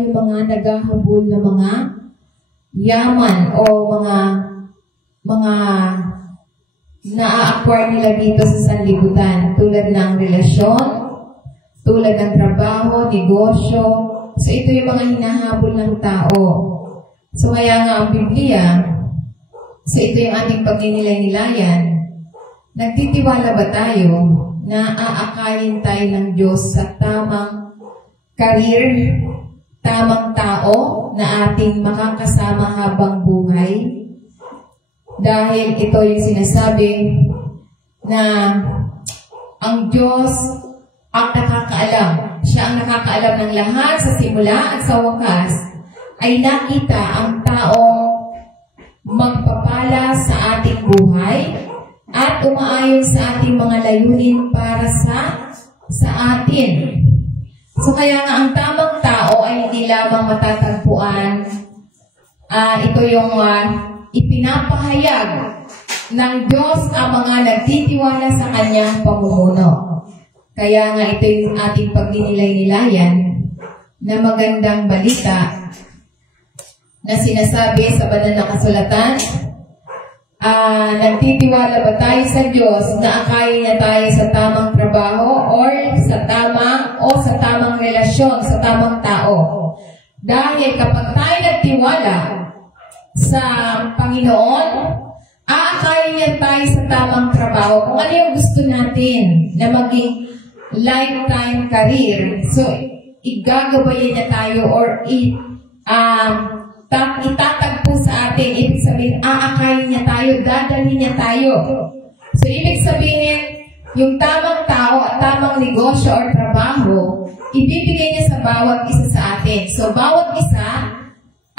yung mga naghahabol na mga yaman o mga na-acquire nila dito sa sanlibutan, tulad ng relasyon, tulad ng trabaho, negosyo. So ito yung mga hinahabol ng tao. So kaya nga ang Biblia, so ito yung ating pagninilay-nilayan, nagtitiwala ba tayo na aakayin tayo ng Diyos sa tamang career, tamang tao na ating makakasama habang buhay? Dahil ito yung sinasabi na ang Diyos ang nakakaalam. Siya ang nakakaalam ng lahat sa simula at sa wakas. Ay nakita ang taong magpapala sa ating buhay at umaayon sa ating mga layunin para sa atin. So kaya nga ang tamang tao ay hindi lamang matatagpuan. Ito yung ipinapahayag ng Diyos ang mga nagtitiwala sa Kanyang pamumuno. Kaya nga ito yung ating pagninilay-nilayan na magandang balita na sinasabi sa banal na kasulatan. Nagtitiwala ba tayo sa Diyos na akayin niya tayo sa tamang trabaho or sa tamang relasyon, sa tamang tao? Dahil kapag tayo nagtiwala sa Panginoon, aakayin niya tayo sa tamang trabaho. Kung ano yung gusto natin na maging lifetime career, so igagabayan niya tayo or itatagpo sa atin. Ibig sabihin, aakayin niya tayo, dadalhin niya tayo. So, ibig sabihin, yung tamang tao at tamang negosyo or trabaho, ibibigay niya sa bawat isa sa atin. So, bawat isa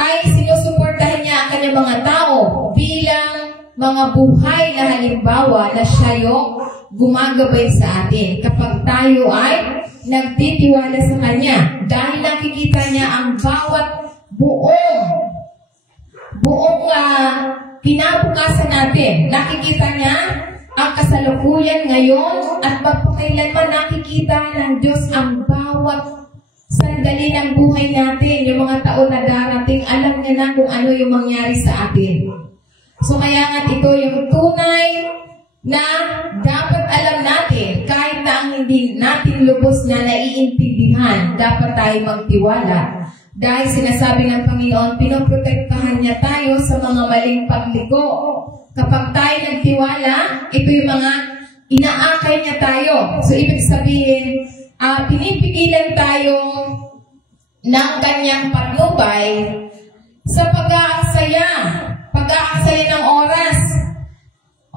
ay sinusuportahan niya ang kanyang mga tao bilang mga buhay na halimbawa na siya yung gumagabay sa atin. Kapag tayo ay nagtitiwala sa Kanya, dahil nakikita niya ang bawat buong kinabukasan natin. Nakikita niya ang kasalukuyan ngayon at magpakailanman nakikita ng Diyos ang bawat sandali ng buhay natin. Yung mga taon na darating, alam niya na kung ano yung mangyari sa atin. So kaya nga ito yung tunay na dapat alam natin, kahit na ang hindi natin lubos na naiintindihan, dapat tayo magtiwala. Dahil sinasabi ng Panginoon, pinoprotektahan niya tayo sa mga maling pagligo. Kapag tayo nagtiwala, ito yung mga inaakay niya tayo. So, ibig sabihin, pinipigilan tayo ng kanyang patnubay sa pag-aaksaya ng oras.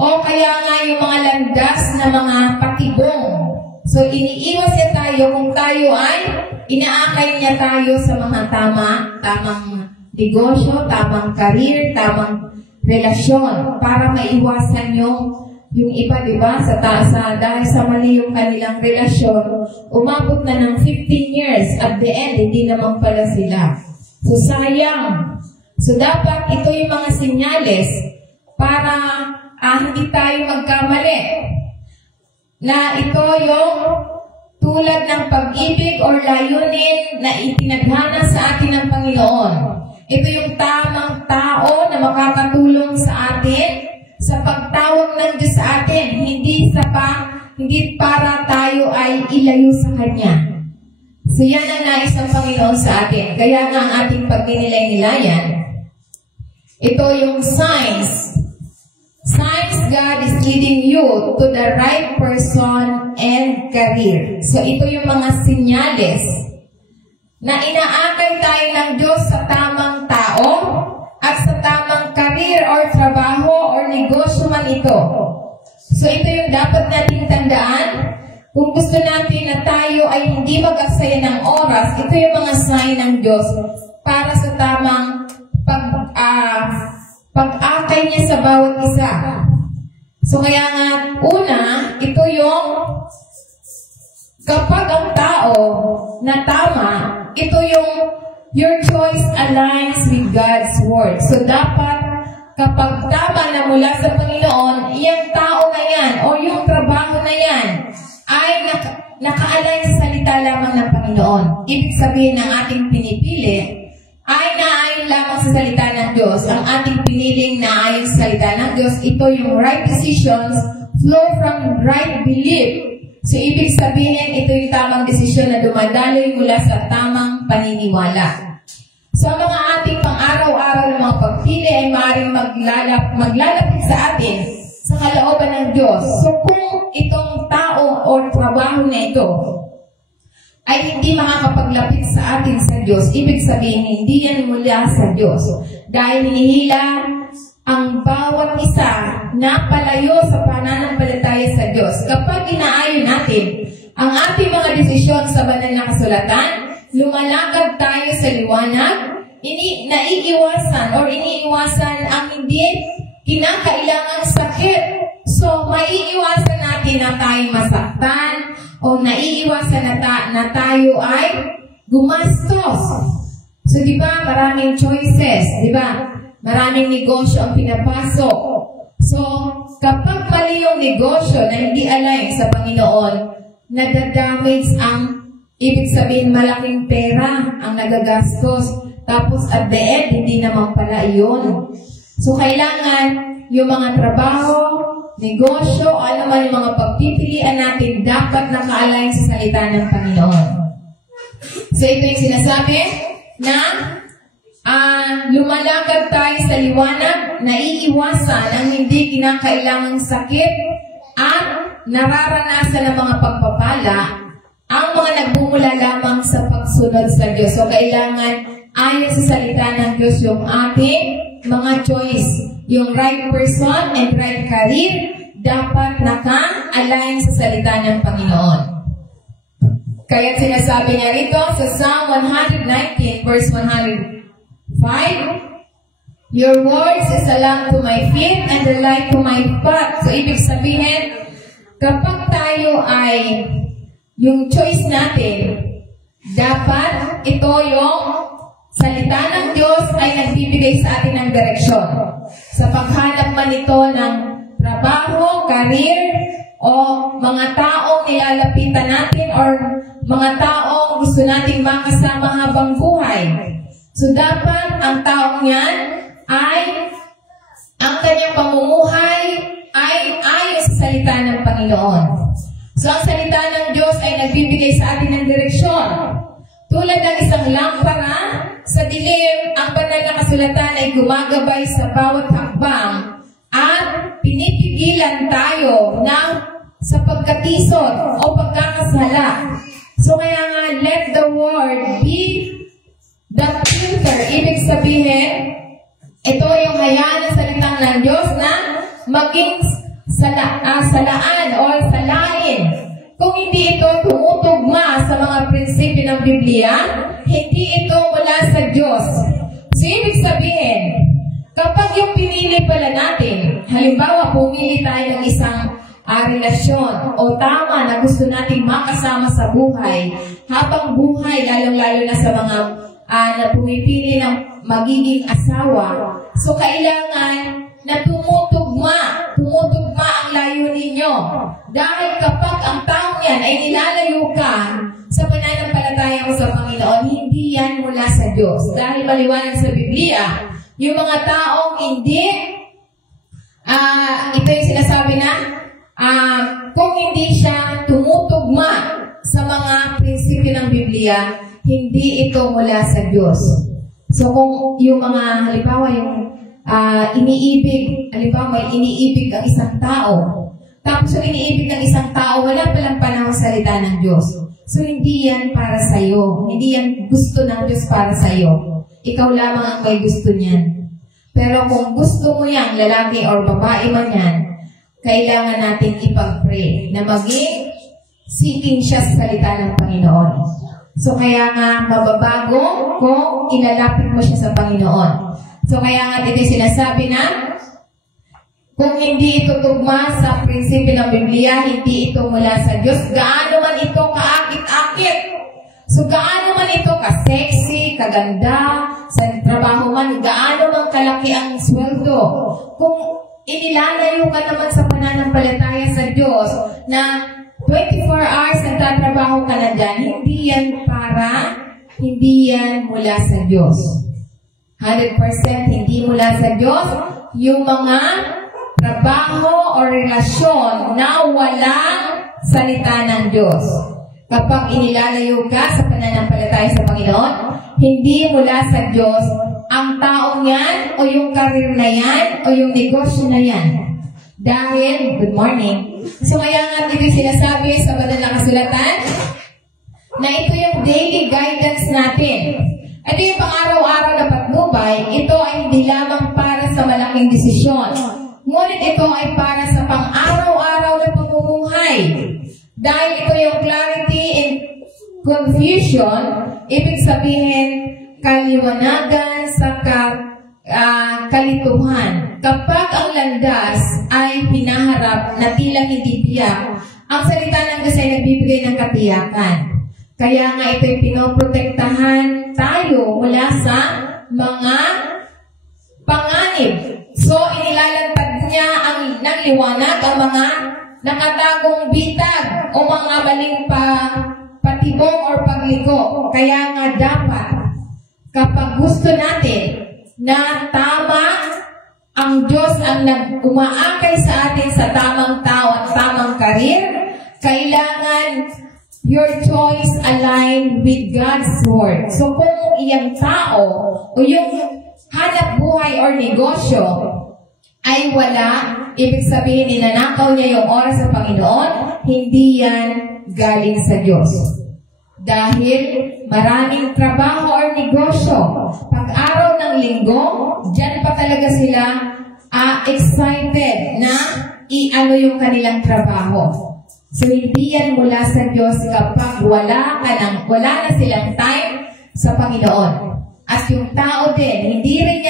O kaya nga yung mga landas na mga patibong. So, iniiwas niya tayo kung tayo ay inaakay niya tayo sa mga tamang negosyo, tamang career, tamang relasyon para maiwasan yung iba, diba? Dahil sa mali yung kanilang relasyon, umabot na ng 15 years. At the end, hindi naman pala sila. So, sayang. So, dapat ito yung mga sinyales para hindi tayo magkamali. Na ito yung tulad ng pag-ibig or layunin na itinadhana sa atin ng Panginoon. Ito yung tamang tao na makakatulong sa atin sa pagtawag ng Diyos sa atin, hindi para tayo ay ilayo sa Kanya. So yan ang nais ng Panginoon sa atin. Kaya nga ang ating pagninilay-nilayan, ito yung signs. Signs God is leading you to the right person and career. So ito yung mga sinyales na inaakay tayo ng Diyos sa tamang tao at sa tamang career or trabaho or negosyo man ito. So ito yung dapat nating tandaan. Kung gusto natin na tayo ay hindi mag-aksaya ng oras, ito yung mga sign ng Diyos para sa tamang pag-akay niya sa bawat isa. So kaya nga, una, ito yung kapag ang tao na tama, ito yung your choice aligns with God's word. So dapat kapag tama na mula sa Panginoon, yung tao na yan o yung trabaho na yan ay naka-align sa salita lamang ng Panginoon. Ibig sabihin ng ating pinipili ay naayon lamang sa salita ng Diyos. Ang ating piniling naayon sa salita ng Diyos, ito yung right decisions flow from right belief. So, ibig sabihin, ito yung tamang desisyon na dumadaloy mula sa tamang paniniwala. So, ang mga ating pang-araw-araw na mga pagpili ay maaaring maglalapit sa atin sa kalooban ng Diyos. So, kung itong tao o trabaho na ito ay hindi makakapaglapit sa atin sa Diyos, ibig sabihin, hindi yan mula sa Diyos. Dahil hinihila ang bawat isa na palayo sa pananampalataya sa Diyos. Kapag inaayon natin ang ating mga desisyon sa banal na kasulatan, lumalakad tayo sa liwanag, iniiwasan ang hindi kinakailangang sakit. So, maiiwasan natin na tayo masaktan o naiiwasan na tayo ay gumastos. So, di ba, maraming choices, di ba? Maraming negosyo ang pinapasok. So, kapag mali yung negosyo na hindi align sa Panginoon, nadadamage ang, ibig sabihin, malaking pera ang nagagastos. Tapos, at the end, hindi naman pala iyon. So, kailangan yung mga trabaho, negosyo, ano man yung mga pagpipilian natin, dapat naka-align sa salita ng Panginoon. So, ito yung sinasabi na lumalakad tayo sa liwanag, naiiwasan ang hindi kinakailangang sakit at nararanasan ng mga pagpapala ang mga nagbumula lamang sa pagsunod sa Diyos. So, kailangan ayon sa salita ng Diyos yung ating mga choice. Yung right person and right career dapat naka-align sa salita ng Panginoon. Kaya sinasabi niya rito sa Psalm 119 verse 105, Your words is a lamp to my feet and a light to my path. So, ibig sabihin, kapag tayo ay yung choice natin, dapat ito yung salita ng Diyos ay nagbibigay sa atin ng direksyon. Sa paghanap man ito ng trabaho, career, o mga taong nilalapitan natin or mga taong gusto nating makasama habang buhay. So, dapat ang taong yan ay ang kanyang pamumuhay ay ayon sa salita ng Panginoon. So, ang salita ng Diyos ay nagbibigay sa atin ng direksyon. Tulad ng isang lampara sa dilim, ang banal na kasulatan ay gumagabay sa bawat hakbang at pinipigilan tayo sa pagkatisod o pagkakasala. So, kaya nga, let the word be the filter. Ibig sabihin, ito yung hayaan ng salitang ng Diyos na maging salaan o salain. Kung hindi ito tumutugma sa mga prinsipyo ng Biblia, hindi ito mula sa Diyos. So, ibig sabihin, kapag yung pinili pala natin, halimbawa, pumili tayo ng isang relasyon o tama na gusto nating makasama sa buhay, habang buhay, lalong-lalo na sa mga na pumipili ng magiging asawa. So, kailangan na tumutugma ang layunin nyo. Dahil kapag ang taong yan ay nilalayo ka sa pananampalataya mo sa Panginoon, hindi yan mula sa Diyos. Dahil maliwanag sa Biblia, yung mga taong hindi, ito yung sinasabi na, kung hindi siya tumutugma sa mga prinsipyo ng Biblia, hindi ito mula sa Diyos. So, kung yung mga, halimbawa, yung iniibig, halimbawa, may iniibig ang isang tao, tapos yung iniibig ng isang tao, wala palang panahon salita ng Diyos. So, hindi yan para sa'yo. Hindi yan gusto ng Diyos para sa'yo. Ikaw lamang ang may gusto niyan. Pero kung gusto mo yan, lalaki or babae man yan, kailangan natin ipag-pray na maging seeking siya sa salita ng Panginoon. So, kaya nga mababago kung ilalapit mo siya sa Panginoon. So, kaya nga dito sinasabi na kung hindi ito tugma sa prinsipyo ng Biblia, hindi ito mula sa Diyos. Gaano man ito kaakit-akit. So, gaano man ito ka-sexy, kaganda, sa trabaho man, gaano man kalaki ang sweldo. Kung inilalayo ka naman sa pananampalataya sa Diyos na 24 hours nagtatrabaho ka na dyan, hindi yan mula sa Diyos. 100% hindi mula sa Diyos. Yung mga trabaho o relasyon na walang salita ng Diyos. Kapag inilalayo ka sa pananampalataya sa Panginoon, hindi mula sa Diyos ang taong yan, o yung karir na yan, o yung negosyo na yan. Dahil, good morning, so kaya nga ito sinasabi sa banal na kasulatan, na ito yung daily guidance natin. Ito yung pang-araw-araw na patnubay, ito ay hindi lamang para sa malaking desisyon. Ngunit ito ay para sa pang-araw-araw na pamumuhay. Dahil ito yung clarity and confusion, ibig sabihin, kaliwanagan sa kalituhan. Kapag ang landas ay hinaharap na tila hindi tiyak, ang salita ng Diyos ay nagbibigay ng katiyakan. Kaya nga ito'y pinoprotektahan tayo mula sa mga panganib. So, inilalantad niya ng liwanag ang mga nakatagong bitag o mga maling patibong or pagliko. Kaya nga dapat, kapag gusto natin na tama ang Diyos ang umaakay sa atin sa tamang tao at tamang karir, kailangan your choice align with God's Word. So kung iyang tao o yung hanap buhay or negosyo ay wala, ibig sabihin ninanakaw niya yung oras sa Panginoon, hindi yan galing sa Diyos. Dahil maraming trabaho or negosyo, pag-araw ng linggo, dyan pa talaga sila excited na i-ano yung kanilang trabaho. So, hindi yan mula sa Diyos kapag wala na silang time sa Panginoon. At yung tao din, hindi din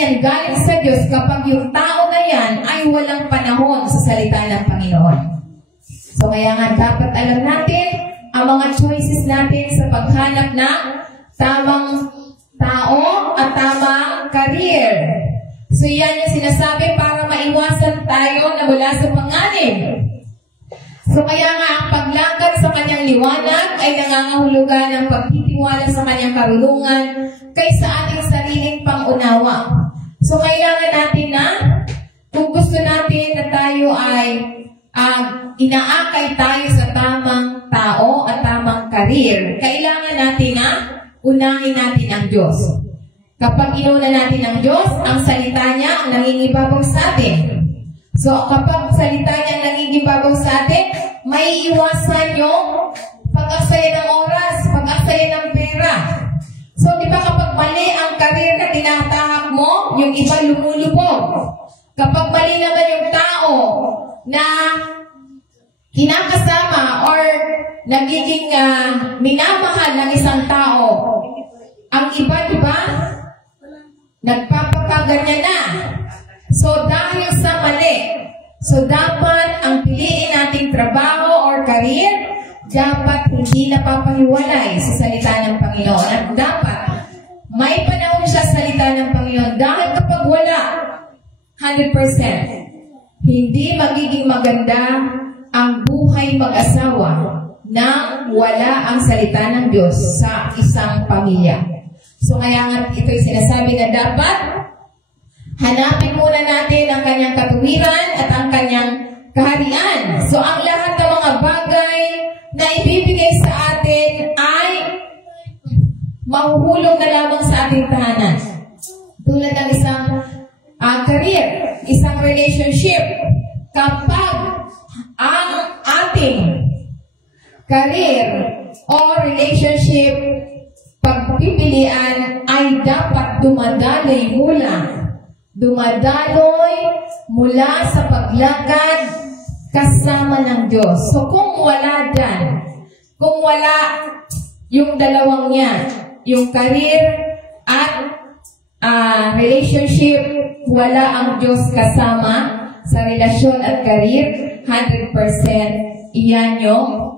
yan galing sa Diyos kapag yung tao na yan ay walang panahon sa salita ng Panginoon. So, kaya nga dapat alam natin ang mga choices natin sa paghanap ng tamang tao at tamang career. So, yan yung sinasabi para maiwasan tayo na mula sa panganib. So, kaya nga ang paglakad sa kanyang liwanag ay nangangahulugan ng pagtitiwala sa kanyang karunungan kaysa ating sariling pangunawa. So, kailangan natin na, kung gusto natin na tayo ay inaakay tayo sa tamang tao at tamang karir, kailangan natin na unahin natin ang Diyos. Kapag inuna natin ang Diyos, ang salita niya ang nangingibabaw sa atin. So, kapag salita niya ang nangingibabaw sa atin, may iwasan yung pag-aksaya ng oras, pag-aksaya ng pera. So, di ba kapag mali ang karir na tinatahak mo, yung iba lumulubog. Kapag mali naman yung tao na kinakasama or nagiging minamahal ng isang tao, ang iba, di ba, nagpapakaganyan na. So, dahil sa mali, so dapat ang piliin nating trabaho or career, dapat hindi napapahiwalay sa salita ng Panginoon. At dapat may panahon siya sa salita ng Panginoon. Dahil kapag wala, 100%, hindi magiging maganda ang buhay mag-asawa na wala ang salita ng Diyos sa isang pamilya. So kaya nga ito'y sinasabi na dapat hanapin muna natin ang kanyang katuwiran at ang kanyang kaharian. So ang lahat ng mga bagay na ibibigay sa atin ay mahuhulog na lamang sa ating tahanan. Tulad ng isang career, isang relationship. Kapag ang ating career o relationship pagpipilian ay dapat dumadaloy mula sa paglakad kasama ng Diyos. So kung wala dyan, kung wala yung dalawang yan, yung career at relationship, wala ang Diyos kasama sa relasyon at career, 100% iyan yung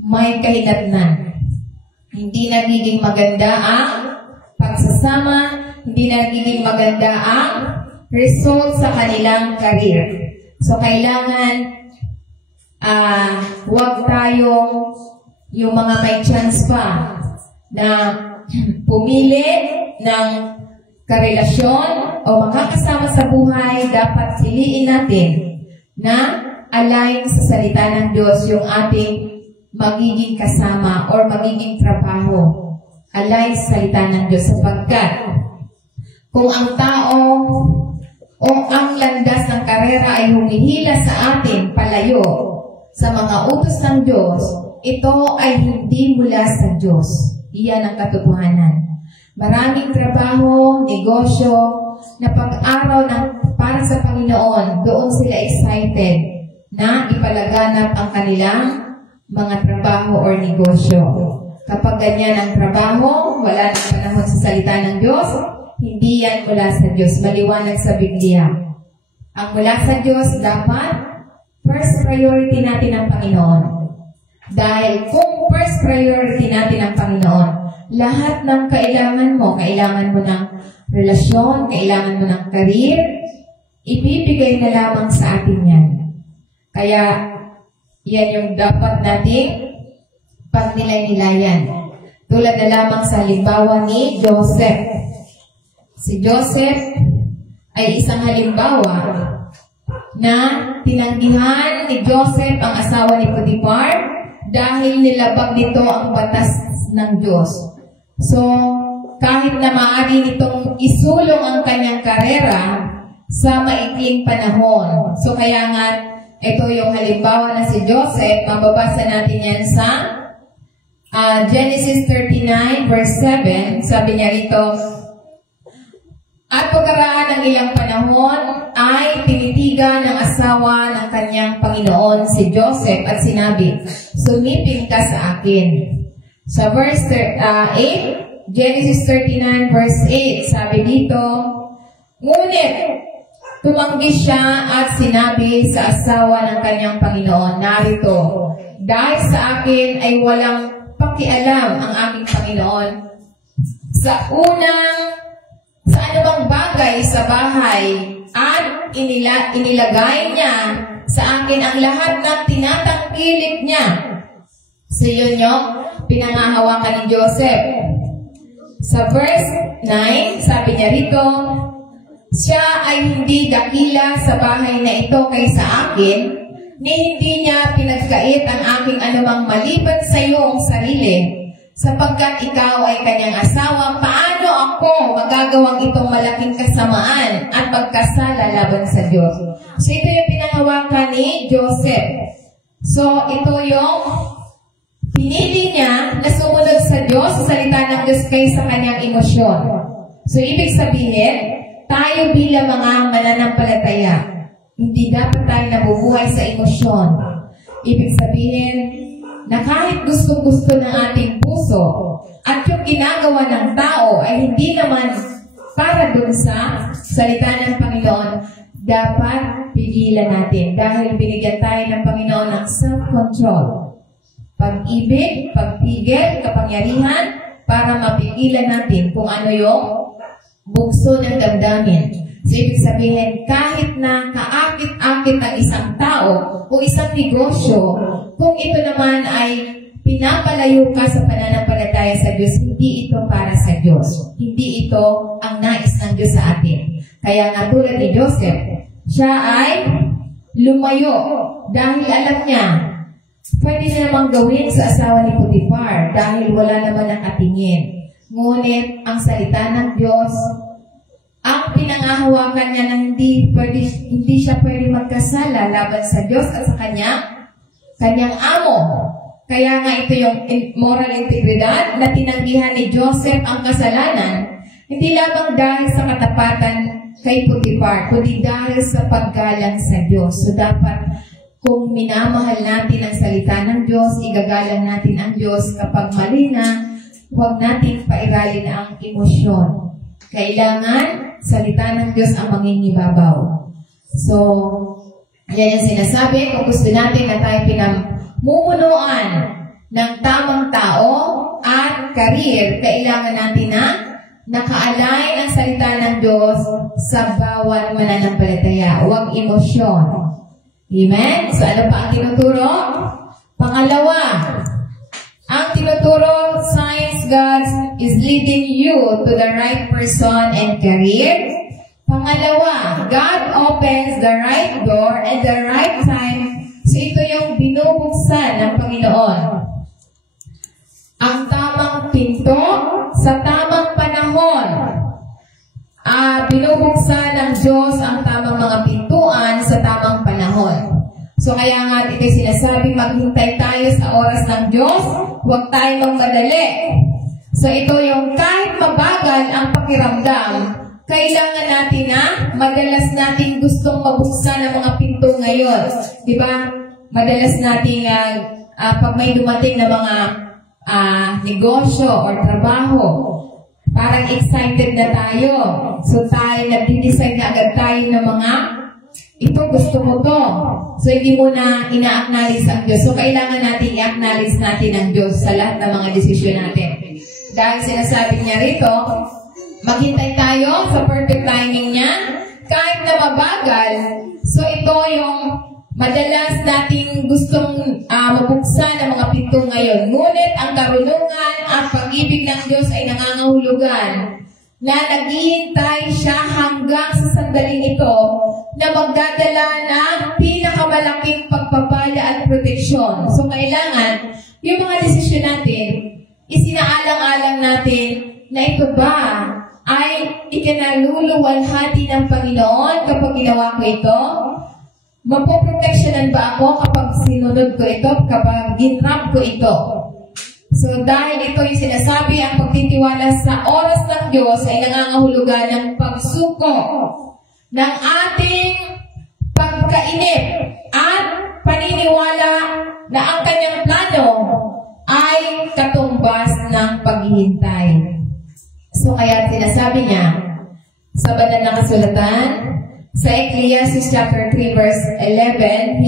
may kahinatnan. Hindi nagiging maganda ang pagsasama, hindi nagiging maganda ang result sa kanilang career. So, kailangan Huwag tayong yung mga may chance pa na pumili ng karelasyon o makakasama sa buhay, dapat piliin natin na align sa salita ng Diyos yung ating magiging kasama or magiging trabaho. Align sa salita ng Diyos sapagkat kung ang tao o ang landas ng karera ay humihila sa atin palayo sa mga utos ng Diyos, ito ay hindi mula sa Diyos. Iyan ang katotohanan. Maraming trabaho, negosyo, na pag-araw para sa Panginoon, doon sila excited na ipalaganap ang kanilang mga trabaho or negosyo. Kapag ganyan ang trabaho, wala nang panahon sa salita ng Diyos, hindi yan mula sa Diyos. Maliwanag sa Biblia. Ang mula sa Diyos, dapat first priority natin ang Panginoon. Dahil kung first priority natin ang Panginoon, lahat ng kailangan mo ng relasyon, kailangan mo ng career, ibibigay na lamang sa atin yan. Kaya, yan yung dapat nating pagnilay-nilayan. Tulad na lamang sa halimbawa ni Joseph. Si Joseph ay isang halimbawa na tinanggihan ni Joseph ang asawa ni Potiphar dahil nilabag nito ang batas ng Diyos. So, kahit na maaari nitong isulong ang kanyang karera sa maikling panahon. So, kaya nga, ito yung halimbawa na si Joseph. Mababasa natin yan sa Genesis 39 verse 7. Sabi niya rito, at pagkaraan ng ilang panahon ay tinitigan ng asawa ng kanyang Panginoon si Joseph at sinabi, sumiping ka sa akin. Sa verse 8, Genesis 39 verse 8, sabi dito, ngunit tumanggi siya at sinabi sa asawa ng kanyang Panginoon, narito, dahil sa akin ay walang pakialam ang aking Panginoon sa anumang bagay sa bahay at inilagay niya sa akin ang lahat ng tinatangkilik niya. So yun yung pinangahawakan ni Joseph. Sa verse 9, sabi niya rito, siya ay hindi dakila sa bahay na ito kaysa akin, ni hindi niya pinagkait ang aking anumang maliban sa iyong sarili. Sapagkat ikaw ay kanyang asawa, paano ako magagawang itong malaking kasamaan at pagkasala laban sa Diyos? So ito yung pinangawakan ni Joseph. So ito yung pinili niya na sumunod sa Diyos, sa salita ng Diyos kaysa kanyang emosyon. So ibig sabihin, tayo bilang mga mananampalataya, hindi dapat tayo nabubuhay sa emosyon. Ibig sabihin, na kahit gusto-gusto ng ating puso at yung ginagawa ng tao ay hindi naman para dun sa salita ng Panginoon, dapat pigilan natin dahil binigyan tayo ng Panginoon ng self-control. Pag-ibig, pagpigil, kapangyarihan para mapigilan natin kung ano yung bugso ng damdamin. So, ibig sabihin, kahit na kaakit-akit ang isang tao o isang negosyo, kung ito naman ay pinapalayo ka sa pananampalataya sa Diyos, hindi ito para sa Diyos. Hindi ito ang nais ng Diyos sa atin. Kaya nga tulad ni Joseph, siya ay lumayo dahil alam niya, pwede niya namang gawin sa asawa ni Potiphar dahil wala naman nakatingin. Ngunit ang salita ng Diyos, ang pinangahawakan niya na hindi siya pwede magkasala laban sa Diyos at sa kanyang amo. Kaya nga ito yung moral integridad na tinanggihan ni Joseph ang kasalanan, hindi lamang dahil sa katapatan kay Potiphar, kundi dahil sa paggalang sa Diyos. So dapat, kung minamahal natin ang salita ng Diyos, igagalang natin ang Diyos. Kapag mali na, huwag natin pairalin ang emosyon. Kailangan, salita ng Diyos ang mangingibabaw. So, yan yung sinasabi, kung gusto natin na tayo pinamumunuan ng tamang tao at karir, kailangan natin na naka-align ang salita ng Diyos sa bawat mananampalataya. Huwag emosyon. Amen? So ano pa ang tinuturo? Pangalawa, ang tinuturo, signs God is leading you to the right person and career. Pangalawa, God opens the right door at the right time. So ito yung binubuksan ng Panginoon. Ang tamang pinto sa tamang panahon. Binubuksan ng Diyos ang tamang mga pintuan sa tamang panahon. So kaya nga ito sinasabi, maghintay tayo sa oras ng Diyos, huwag tayo magmadali. So ito yung kahit mabagal ang pakiramdam, kailangan natin na madalas natin gustong mabuksan ang mga pinto ngayon. Diba? Madalas natin pag may dumating na mga negosyo or trabaho, parang excited na tayo. So tayo, nag-decide na agad tayo ng mga ito, gusto mo to. So, hindi mo na ina-acknowledge ang Diyos. So, kailangan natin i-acknowledge natin ang Diyos sa lahat ng mga desisyon natin. Dahil sinasabi niya rito, maghintay tayo sa perfect timing niya, kahit na mabagal. So, ito yung madalas nating gustong mabuksan ang mga pinto ngayon. Ngunit ang karunungan, ang pag-ibig ng Diyos ay nangangahulugan na naghihintay siya hanggang sa sandaling ito na magdadala ng pinakamalaking pagpapala at proteksyon. So, kailangan, yung mga desisyon natin, isinaalang-alang natin na ito ba ay ikinaluluwalhati ng Panginoon kapag ginawa ko ito? Mapoproteksyonan ba ako kapag sinunod ko ito, kapag ginrap ko ito? So, dahil ito yung sinasabi, ang pagtitiwala sa oras ng Diyos ay nangangahulugan ng pagsuko ng ating pagkainip at paniniwala na ang kanyang plano ay katumbas ng paghihintay. So, kaya sinasabi niya sa banal na kasulatan, sa Ecclesiastes chapter 3 verse 11,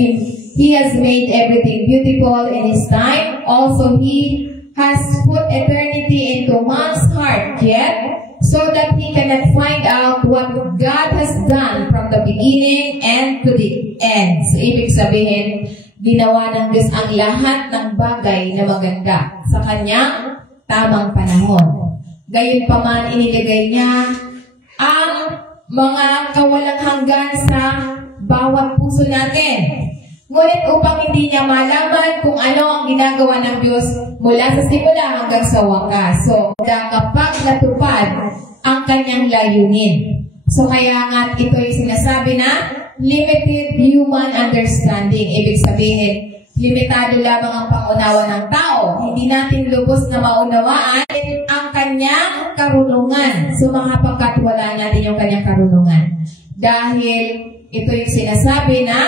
He has made everything beautiful in His time. Also, He has put eternity into man's heart yet, so that he cannot find out what God has done from the beginning and to the end. So, ibig sabihin, ginawa ng Diyos ang lahat ng bagay na maganda sa kanyang tamang panahon. Gayunpaman, inilagay niya ang mga kawalang hanggan sa bawat puso natin. Ngunit upang hindi niya malaman kung ano ang ginagawa ng Diyos mula sa simula hanggang sa wakas. So, kapag natupad ang kanyang layunin. So, kaya nga ito yung sinasabi na limited human understanding. Ibig sabihin, limitado lamang ang pangunawa ng tao. Hindi natin lubos na maunawaan ang kanyang karunungan. So, makapagkat wala natin yung kanyang karunungan. Dahil ito yung sinasabi na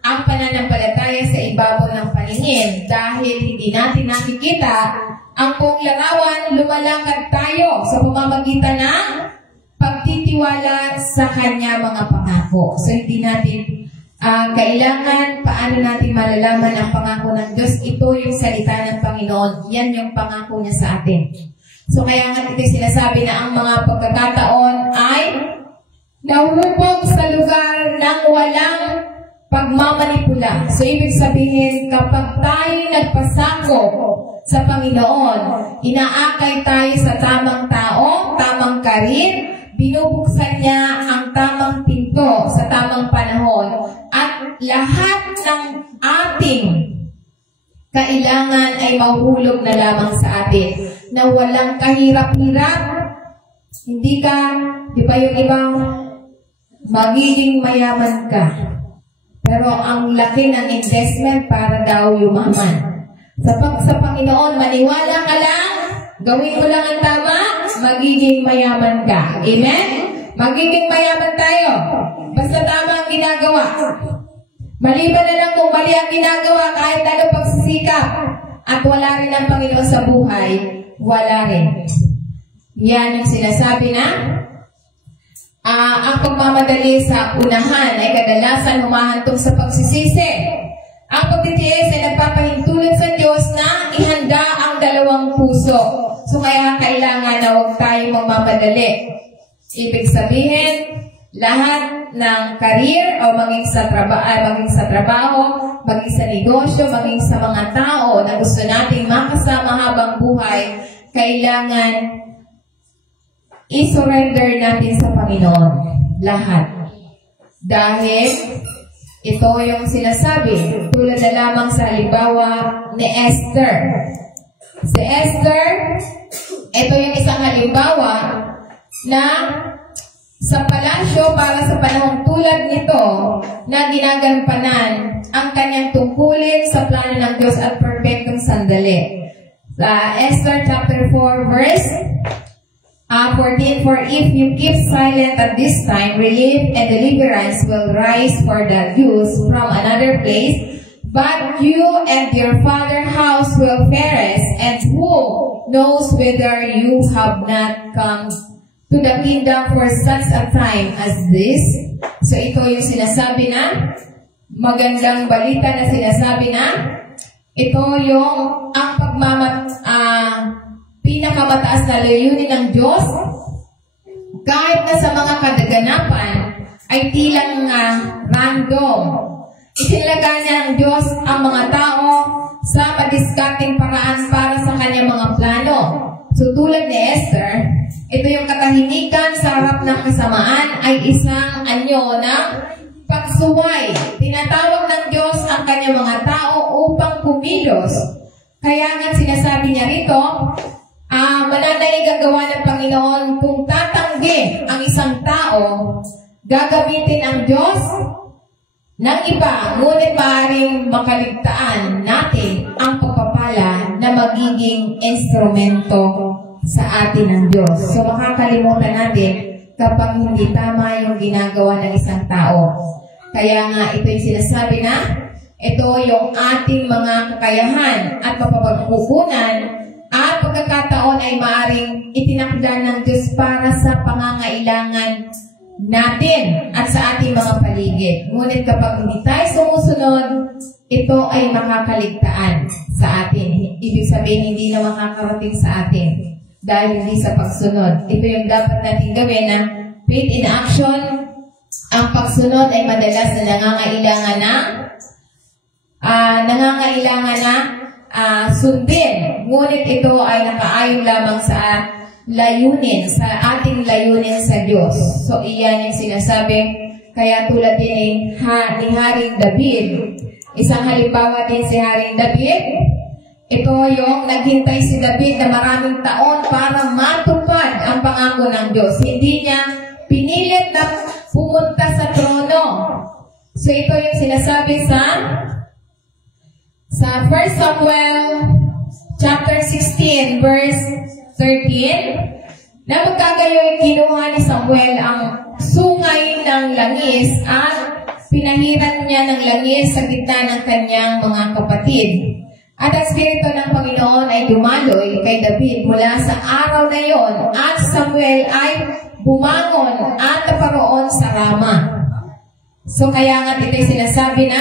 ang pananampalataya sa ibabaw ng paningin. Dahil hindi natin nakikita ang buong larawan, lumalakad tayo sa pamamagitan ng pagtitiwala sa kanya mga pangako. So, hindi natin kailangan, paano natin malalaman ang pangako ng Diyos? Ito yung salita ng Panginoon. Yan yung pangako niya sa atin. So, kaya nga ito sinasabi na ang mga pagkakataon ay nahubog sa lugar ng walang pagmamanipula. So, ibig sabihin, kapag tayo nagpasako sa Panginoon, inaakay tayo sa tamang tao, tamang karir, binubuksan niya ang tamang pinto sa tamang panahon, at lahat ng ating kailangan ay mahuhulog na lamang sa atin, na walang kahirap-hirap. Hindi ka, di ba yung ibang magiging mayaman ka, pero ang laki ng investment para daw yumaman. Sa Panginoon, maniwala ka lang, gawin mo lang ang tama, magiging mayaman ka. Amen? Magiging mayaman tayo. Basta tama ang ginagawa. Maliban na lang kung mali ang ginagawa, kahit ano pagsisikap, at wala rin ang Panginoon sa buhay, wala rin. Yan yung sinasabi na ang pagmamadali sa unahan ay kadalasan humahantong sa pagsisisi. Ang pagtitiis ay nagpapahintulot sa Diyos na ihanda ang dalawang puso. So, kaya kailangan na huwag tayong magmamadali. Ibig sabihin, lahat ng career o maging sa trabaho, maging sa negosyo, maging sa mga tao na gusto nating makasama habang buhay, kailangan i-surrender natin sa Panginoon lahat. Dahil ito yung sinasabi, tulad na lamang sa halimbawa ni Esther. Si Esther, ito yung isang halimbawa na sa palasyo para sa panahong tulad nito na ginagampanan ang kanyang tungkulin sa plano ng Diyos at perfectong sandali. Sa Esther chapter 4 verse 14, for if you keep silent at this time, relief and deliverance will rise for the Jews from another place, but you and your father's house will perish, and who knows whether you have not come to the kingdom for such a time as this? So ito yung sinasabi na magandang balita na sinasabi na ito yung ang pinakamataas na layunin ng Diyos, kahit na sa mga kadaganapan ay tilang random. Itinalaga niya ng Diyos ang mga tao sa madiskarteng paraan para sa kanyang mga plano. So tulad ni Esther, ito yung katahimikan sa harap ng kasamaan ay isang anyo ng pagsuway. Tinatawag ng Diyos ang kanyang mga tao upang kumilos. Kaya nga sinasabi niya rito, mananay gagawa ng Panginoon kung tatanggi ang isang tao, gagamitin ang Diyos ng iba, ngunit maaaring makaligtaan natin ang pagpapala na magiging instrumento sa atin ng Diyos. So makakalimutan natin kapag hindi tama yung ginagawa ng isang tao. Kaya nga ito yung sinasabi na ito yung ating mga kakayahan at mapapagkukunan at pagkakataon ay maaaring itinakda ng Diyos para sa pangangailangan natin at sa ating mga paligid. Ngunit kapag hindi tayo sumusunod, ito ay makakaligtaan sa atin. Ibig sabihin, hindi na makakarating sa atin dahil hindi sa pagsunod. Ito yung dapat natin gawin na faith in action. Ang pagsunod ay madalas na nangangailangan na sundin. Ngunit ito ay nakaayon lamang sa layunin, sa ating layunin sa Diyos. So, iyan yung sinasabi. Kaya tulad din ni Haring David, isang halimbawa din si Haring David, ito yung naghintay si David na maraming taon para matupad ang pangako ng Diyos. Hindi niya pinilit na pumunta sa trono. So, ito yung sinasabi sa 1 Samuel chapter 16 verse 13, na magkagayoy kinuha ni Samuel ang sungay ng langis at pinahiran niya ng langis sa gitna ng kanyang mga kapatid. At ang Espiritu ng Panginoon ay dumaloy kay David mula sa araw na yon, at Samuel ay bumangon at naparoon sa Rama. So kaya nga ito'y sinasabi na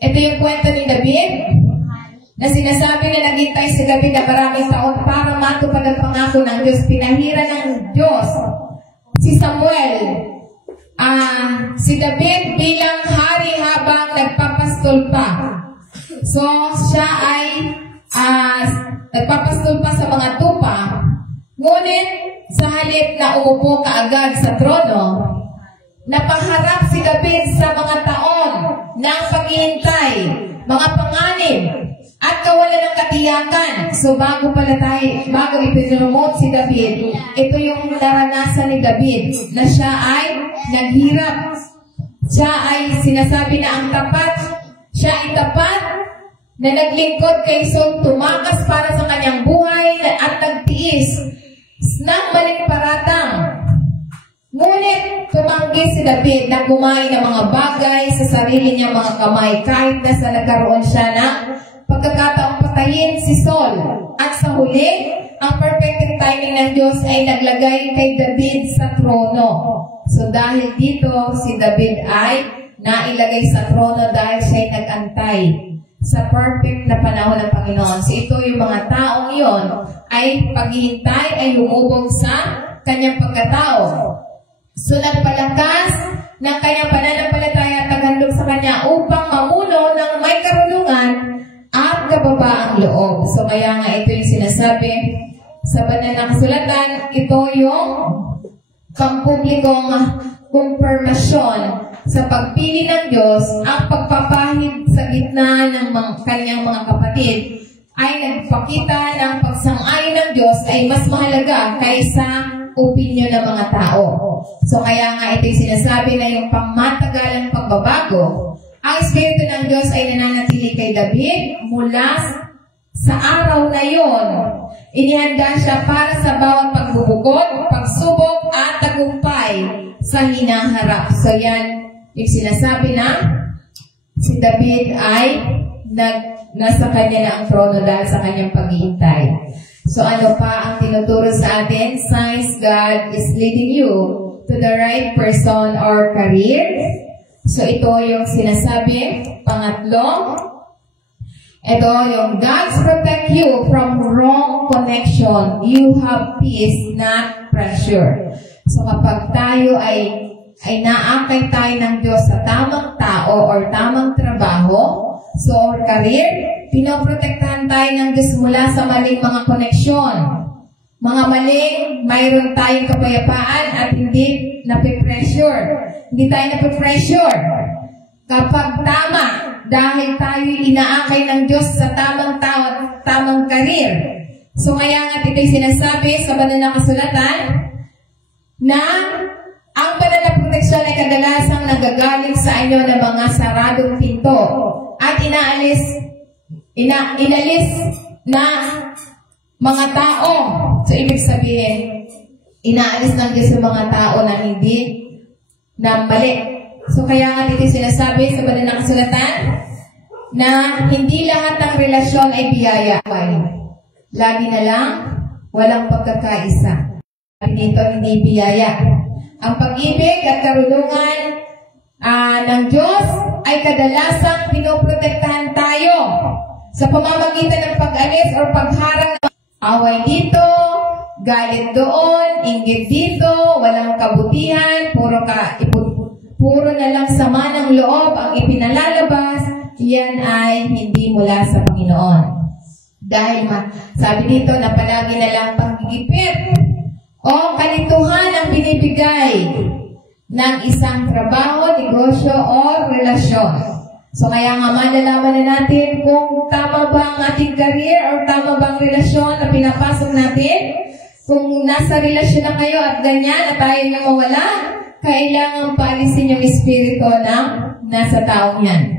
ito yung kwento ni David, na sinasabi na naghintay si David na maraming taon para matupad ang pangako ng Diyos. Pinahira ng Diyos si Samuel, si David bilang hari habang nagpapastol pa. So, siya ay nagpapastol pa sa mga tupa. Ngunit, sa halip na umupo kaagad sa trono, napaharap si David sa mga taon ng paghihintay, mga panganib, at kawalan ng katiyakan. So bago ipinromot si David, ito yung naranasan ni David, na siya ay naghirap. Siya ay sinasabi na ang tapat, siya ay tapat, na naglingkod kay Saul, tumakas para sa kanyang buhay, at nagtiis ng maling paratang. Ngunit tumanggi si David na kumain ng mga bagay sa sarili niyang mga kamay, kahit na sa nagkaroon siya ng pagkakataong patayin si Saul. At sa huli, ang perfect timing ng Diyos ay naglagay kay David sa trono. So dahil dito, si David ay nailagay sa trono dahil siya ay nag-antay sa perfect na panahon ng Panginoon. So ito yung mga taong iyon ay paghihintay ay humubog sa kanyang pagkatao. So nagpalakas ng kanyang pananampalataya at naghandog sa kanya upang mamuno ng may karunungan at kababaang loob. So kaya nga ito yung sinasabi sa banal na kasulatan, ito yung pampublikong kumpirmasyon sa pagpili ng Diyos, ang pagpapahid sa gitna ng kanyang mga kapatid ay nagpakita ng pagsang-ayon ng Diyos ay mas mahalaga kaysa opinyon ng mga tao. So kaya nga ito yung sinasabi na yung pangmatagalang pagbabago, ang Espiritu ng Diyos ay nananatili kay David mula sa araw na yon. Inihanda siya para sa bawat pagbubukod, pagsubok at tagumpay sa hinaharap. So yan yung sinasabi na si David ay nasa kanya na ang trono dahil sa kanyang paghihintay. So ano pa ang tinuturo sa atin? Signs God is leading you to the right person or career. So ito yung sinasabi. Pangatlo, ito yung God's protect you from wrong connection. You have peace, not pressure. So kapag tayo ay naakay tayo ng Diyos sa tamang tao or tamang trabaho, so career, pinoprotektahan tayo ng Diyos mula sa maling mga koneksyon. Mga maling, mayroon tayong kapayapaan at hindi napipressure. Hindi tayo napipressure. Kapag tama, dahil tayo inaakay ng Diyos sa tamang tao at tamang career. So kaya nga ito'y sinasabi sa banal na kasulatan na ang banal na proteksyon ay kadalasang nagagaling sa inyo ng mga saradong pinto at inalis na mga tao. So ibig sabihin, inaalis ng Diyos yung mga tao na hindi na mali. So kaya nga dito sinasabi sa banal na kasulatan na hindi lahat ng relasyon ay biyaya. Lagi na lang, walang pagkakaisa. Dito hindi biyaya. Ang pag-ibig at karunungan ng Diyos ay kadalasang pinoprotektahan tayo sa pamamagitan ng pag-alis o pagharang ng away dito, galit doon, inggit dito, walang kabutihan, puro na lang sama ng loob ang ipinalalabas, yan ay hindi mula sa Panginoon. Dahil sabi dito na palagi na lang panggigipit o kalituhan ang binibigay ng isang trabaho, negosyo, o relasyon. So kaya nga malalaman na natin kung tama ba ang ating career o tama ba ang relasyon na pinapasok natin. Kung nasa relasyon na kayo at ganyan at tayo na mawala, kailangan paalisin yung espiritu na nasa taong yan.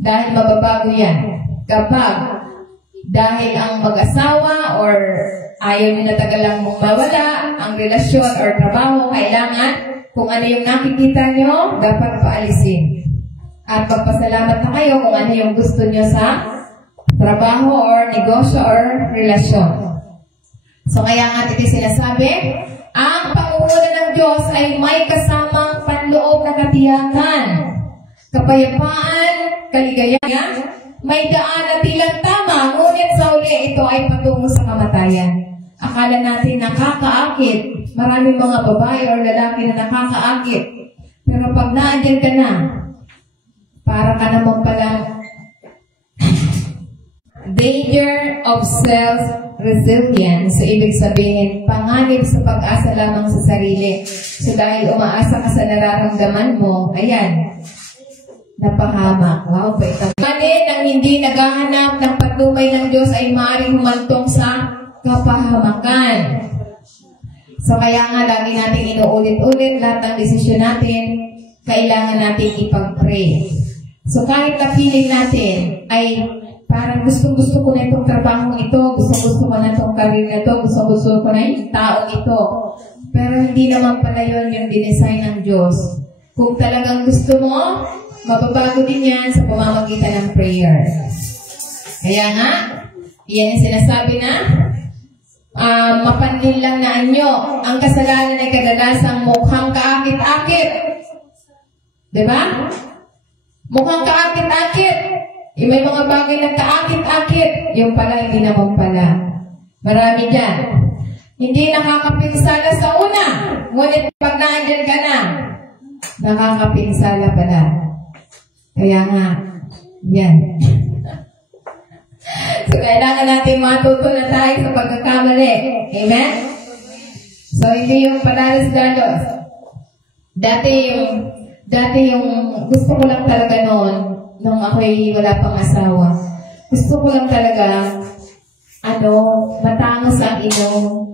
Dahil mababago yan. Kapag dahil ang mag-asawa or ayaw nyo na tagalang mong mawala, ang relasyon or trabaho, kailangan kung ano yung nakikita nyo, dapat paalisin. At magpasalamat na kayo kung ano yung gusto nyo sa trabaho or negosyo or relasyon. So kaya nga ito sinasabi, ang pangunguna ng Diyos ay may kasamang panloob na katiyakan, kapayapaan, kaligayahan, may daan na tilang tama, ngunit sa uli ito ay patungo sa kamatayan. Akala natin nakakaakit, maraming mga babae o lalaki na nakakaakit, pero pag naandyan ka na, para ka naman pala danger of self-resilience. So, ibig sabihin, panganib sa pag-asa lamang sa sarili. So, dahil umaasa ka sa nararamdaman mo, ayan, napahamak. Wow, pa ito. Kanin ang hindi naghahanap ng patnubay ng Diyos ay maaaring humantong sa kapahamakan. So, kaya nga, lagi natin inuulit-ulit lahat ng desisyon natin, kailangan natin ipag-pray. So, kahit na feeling natin ay parang gustong-gusto ko na itong trabaho ito, gustong-gusto ko na itong career na ito, gustong-gusto ko na yung taong ito. Pero hindi naman pala yun yung dinesign ng Diyos. Kung talagang gusto mo, mababago din yan sa pamamagitan ng prayer. Kaya nga, yan yung sinasabi na, mapanlin lang na anyo. Ang kasalanan ay kadalasang mukhang kaakit-akit. Diba? Mukhang kaakit-akit. May mga bagay na kaakit-akit. Yung pala, hindi naman pala. Marami dyan. Hindi nakakapinsala sa una. Ngunit pag naandyan ka na, nakakapinsala pala. Kaya nga, yan. So, kailangan natin matuto na tayo sa pagkakamali. Amen? So, hindi yung padalos-dalos. Dati yung gusto ko lang talaga noon, nung ako'y wala pang asawa. Gusto ko lang talaga, matangos ang inom.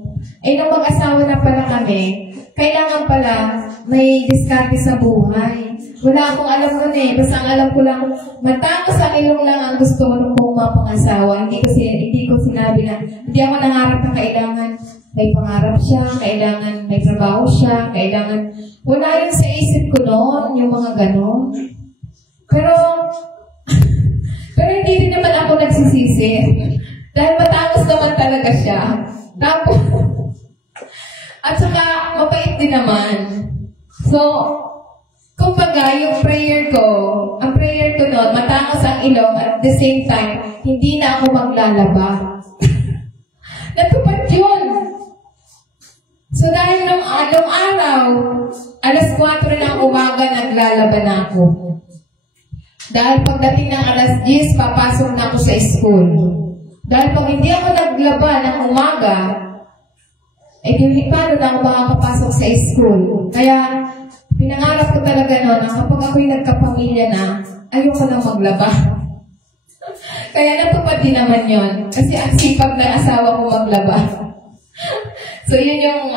Nung mag-asawa na pala kami, kailangan pala may diskarte sa buhay. Wala akong alam nun eh. Basta ang alam ko lang, matangos ang ilong lang ang gusto ko nung pumapang-asawa. Hindi ko sinabi na, hindi ako nangarap na kailangan may pangarap siya, kailangan may trabaho siya, kailangan, wala yun sa isip ko noon, yung mga ganon. Pero hindi rin naman ako nagsisisi. Dahil matangos naman talaga siya. Tapos, at saka, mapait din naman. So, kumbaga, yung ang prayer ko noon, matangos ang ilong, at the same time, hindi na ako maglalaba. Natupad yun. So, dahil nung araw, alas 4 ng umaga, naglalaba na ako. Dahil pagdating ng alas 10, papasok na ako sa school. Dahil pag hindi ako naglaba ng umaga, di paano na ako makakapasok sa school. Kaya, pinangarap ko talaga noon na kapag ako'y nagkapamilya na, ayoko nang maglaba. Kaya natupad din naman yun. Kasi ang sipag ng asawa ko maglaba. So, yun yung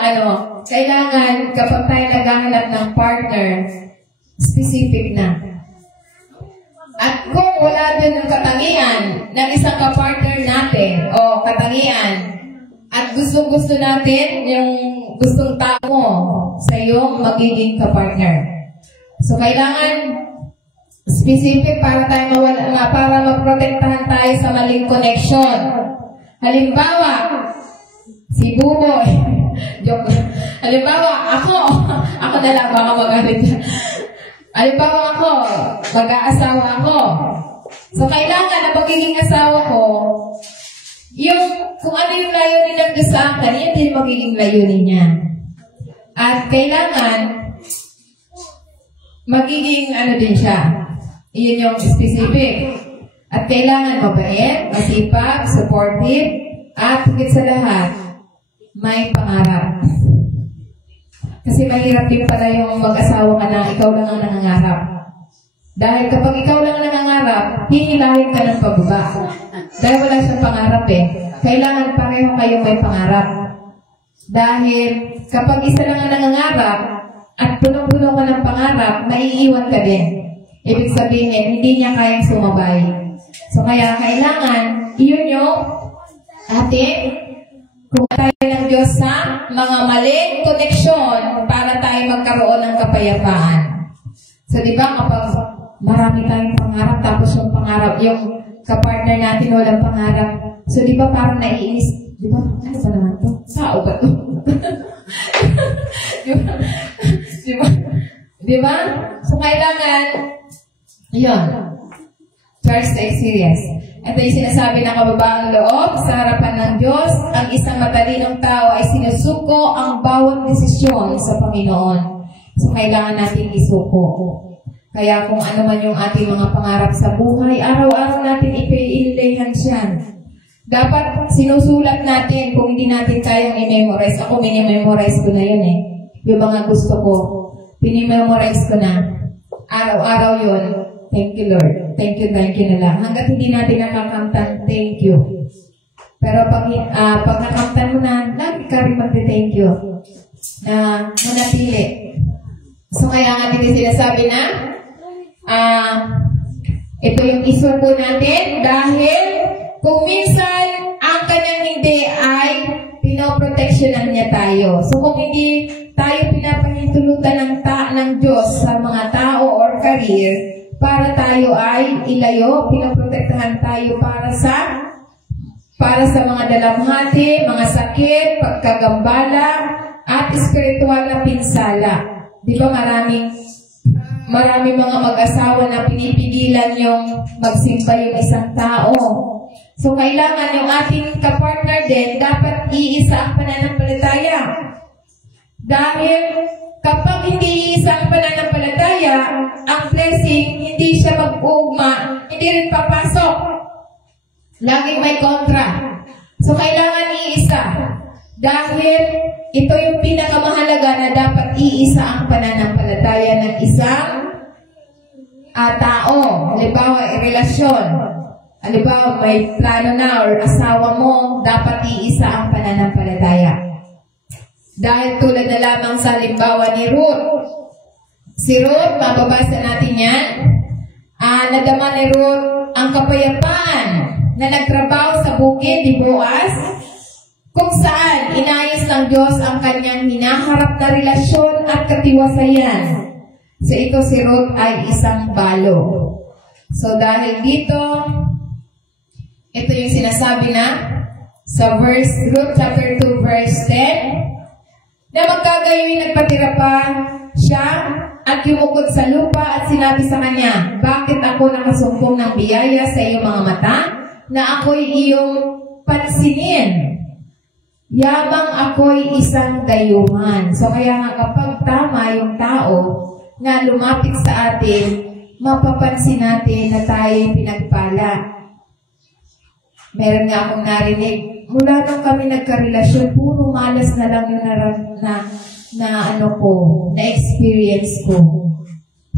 kailangan kapag tayo naghahanap ng partner, specific na. At kung wala din ng katangian ng isang kapartner natin o katangian, at gusto natin yung gustong tao sa iyong magiging kapartner. So, kailangan specific para maprotektahan tayo sa maling connection. Halimbawa, si Buboy. Joke. Halimbawa, ako na lang baka magalit. Halimbawa ako, mag-aasawa ako. So, kailangan na pagiging asawa ko, kung ano yung layunin ng Diyos sa akin, yun din magiging layunin niya. At kailangan, magiging din siya. Iyon yung specific. At kailangan mabait, masipag, supportive, at higit sa lahat, may pangarap. Kasi mahirap din pala yung mag-asawa ka na ikaw lang ang nangangarap. Dahil kapag ikaw lang ang nangangarap, hihilahin ka ng pababa. Dahil wala siyang pangarap eh. Kailangan pareho kayong may pangarap. Dahil kapag isa lang ang nangangarap at punong-puno ka ng pangarap, maiiwan ka din. Ibig sabihin, hindi niya kayang sumabay. So kaya kailangan, iyon yung kung tayo ng Diyos sa mga maling koneksyon para tayo magkaroon ng kapayapaan. So di ba kapag marami tayong pangarap tapos yung pangarap, yung kapartner natin walang pangarap. So, di ba parang naiinis? Di ba? Ano ba naman to? Sao ba to? Di ba? So, kailangan, yun. First experience. Ito yung sinasabi ng kababaang loob sa harapan ng Diyos. Ang isang matalinong tao ay sinusuko ang bawat desisyon sa Panginoon. So, kailangan natin isuko. Kaya kung ano man yung ating mga pangarap sa buhay, araw-araw natin ipinilehan siya. Dapat sinusulat natin kung hindi natin kayang i-memorize. Ako, minimemorize ko na yun eh. Yung mga gusto ko, pinimemorize ko na. Araw-araw yun. Thank you, Lord. Thank you na lang. Hanggat hindi natin nakakamtan, thank you. Pero pag nakamtan mo na, lagi ka rin magte-thank you. Na manatili. So, kaya nga dito sinasabi na, ito yung isuko natin dahil kung minsan ang kanyang hindi ay pinoproteksyonan niya tayo. So kung hindi tayo pinapahintulutan ng Diyos sa mga tao or career para tayo ay ilayo, pinoprotektahan tayo para sa mga dalamhati, mga sakit, pagkagambala, at spiritual na pinsala. Di ba maraming mga mag-asawa na pinipigilan yung magsimba yung isang tao So, kailangan yung ating kapartner din, dapat iisa ang pananampalataya. Dahil kapag hindi iisa ang pananampalataya, ang blessing, hindi siya mag-ugma, hindi rin papasok. Laging may kontra. So, kailangan iisa. Dahil ito yung pinakamahalaga na dapat iisa ang pananampalataya ng isang tao. Halimbawa, relasyon. Halimbawa, may plano na or asawa mo, dapat iisa ang pananampalataya. Dahil tulad na lamang sa halimbawa ni Ruth. Si Ruth, mababasa natin yan. Nadama ni Ruth ang kapayapaan na nagtrabaho sa bukid ni Boaz, kung saan inayos ng Diyos ang kanyang hinaharap na relasyon at katiwasayan. So ito si Ruth ay isang balo. So dahil dito, ito yung sinasabi na sa Ruth chapter 2 verse 10, na magkagayoy nagpatira pa siya at yumukod sa lupa at sinabi sa kanya, bakit ako nakasumpong ng biyaya sa iyong mga mata na ako'y iyong pansinin? Yabang ako'y isang dayuhan. So kaya nga kapag tama yung tao na lumapit sa atin, mapapansin natin na tayo'y pinagpala. Meron nga akong narinig, mula nung kami nagkarelasyon, puro malas na lang yung na-experience ko.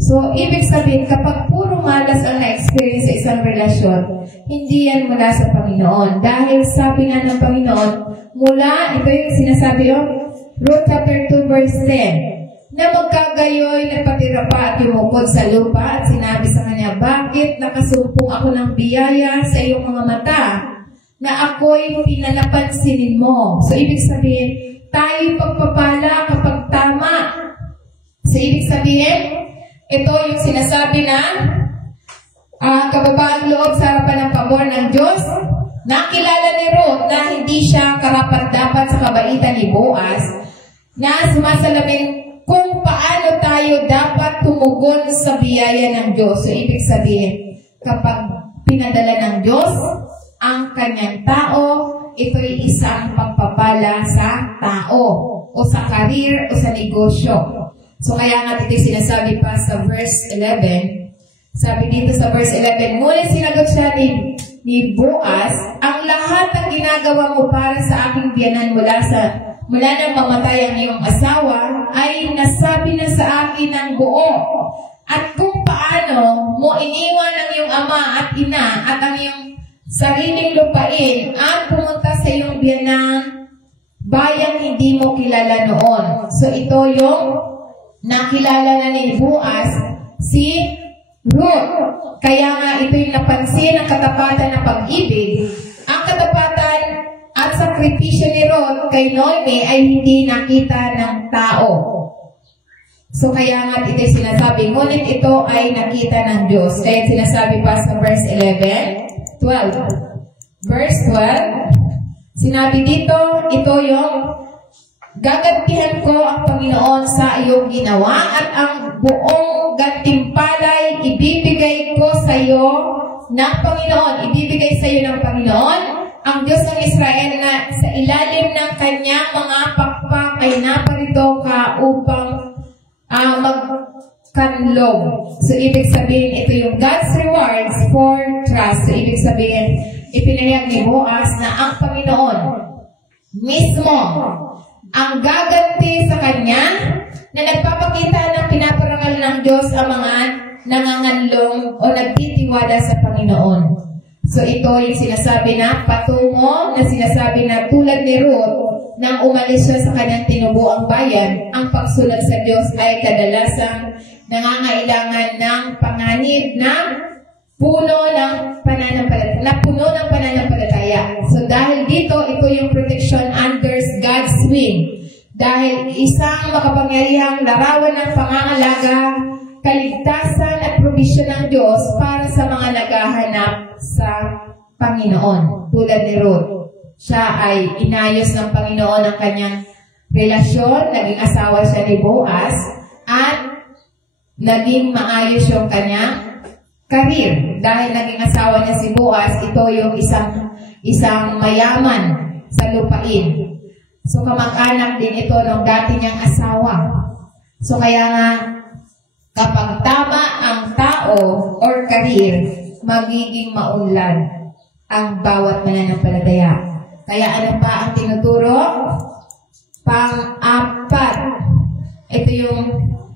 So, ibig sabihin, kapag puro malas ang na-experience sa isang relasyon, hindi yan mula sa Panginoon. Dahil sabi nga ng Panginoon, ito yung sinasabi yung Ruth chapter 2 verse 10, na magkagayoy nagpatira pa at yumukod sa lupa at sinabi sa kanya, bakit nakasumpong ako ng biyaya sa iyong mga mata na ako'y pinanapansinin mo? So, ibig sabihin, tayo pagpapala kapag tama. So, ibig sabihin, ito yung sinasabi na kababaang loob sa harapan ng pabor ng Diyos. Nakilala ni Ruth na hindi siya karapat-dapat sa kabaitan ni Boaz, na sumasalamin kung paano tayo dapat tumugon sa biyaya ng Diyos. So, ibig sabihin, kapag pinadala ng Diyos ang kanyang tao, ito'y isang pagpapala sa tao o sa karir o sa negosyo. So, kaya nga ito sinasabi pa sa verse 11. Sabi dito sa verse 11, ngunit sinagot siya ni Boaz, ang lahat ng ginagawa mo para sa aking biyanan mula nang mamatay ang iyong asawa, ay nasabi na sa akin ng buo. At kung paano mo iniwan ang iyong ama at ina at ang iyong sariling lupain at pumunta sa iyong biyanang bayang hindi mo kilala noon. So ito yung nakilala na ni Boaz, si Ruth. Kaya nga ito yung napansin ang katapatan ng pag-ibig. Ang katapatan at sakripisyo ni Ruth kay Noemi ay hindi nakita ng tao. So kaya nga ito yung sinasabi, ngunit ito ay nakita ng Diyos. Kaya sinasabi pa sa verse 12. Verse 12, sinabi dito, ito yung gagantihan ko ang Panginoon sa iyong ginawa at ang buong gantimpalay ibibigay ko sa iyo ng Panginoon. Ibibigay sa iyo ng Panginoon, ang Diyos ng Israel, na sa ilalim ng kanyang mga pakpak ay naparito ka upang magkanlog. So, ibig sabihin, ito yung God's rewards for trust. So, ibig sabihin, ipinahayag ni Boaz na ang Panginoon mismo ang gaganti sa kanya, na nagpapakita ng pinaparangal ng Diyos ang mga nanganganlong o nagtitiwala sa Panginoon. So ito yung sinasabi na patungo, na sinasabi na tulad ni Ruth, nang umalis siya sa kanyang tinubuang bayan, ang pagsulat sa Diyos ay kadalasang nangangailangan ng panganib na puno ng pananampalataya. So dahil dito, ito yung protection under God's wing. Dahil isang makapangyarihang larawan ng pangangalaga, kaligtasan at probisyon ng Diyos para sa mga naghahanap sa Panginoon. Tulad ni Ruth, siya ay inayos ng Panginoon ang kanyang relasyon, naging asawa siya ni Boaz, at naging maayos yung kanyang career. Dahil naging asawa niya si Boaz, ito yung isang mayaman sa lupain. So kamag-anak din ito ng dati niyang asawa. So kaya nga, kapag tama ang tao or career, magiging maunlad ang bawat mananampalataya. Kaya ano pa ang tinuturo? Pang-apat. Ito yung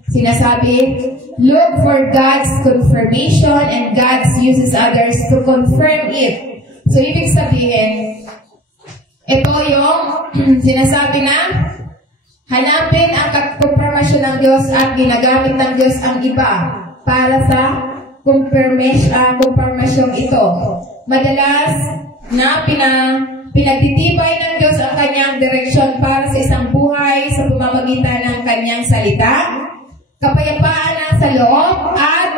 sinasabi, look for God's confirmation and God uses others to confirm it. So, ibig sabihin, ito yung sinasabi na hanapin ang confirmation ng Diyos at ginagamit ng Diyos ang iba para sa confirmation ito. Madalas na pinagtitibay ng Diyos ang kanyang direksyon para sa isang buhay sa pamamagitan ng kanyang salita, kapayapaan sa loob, at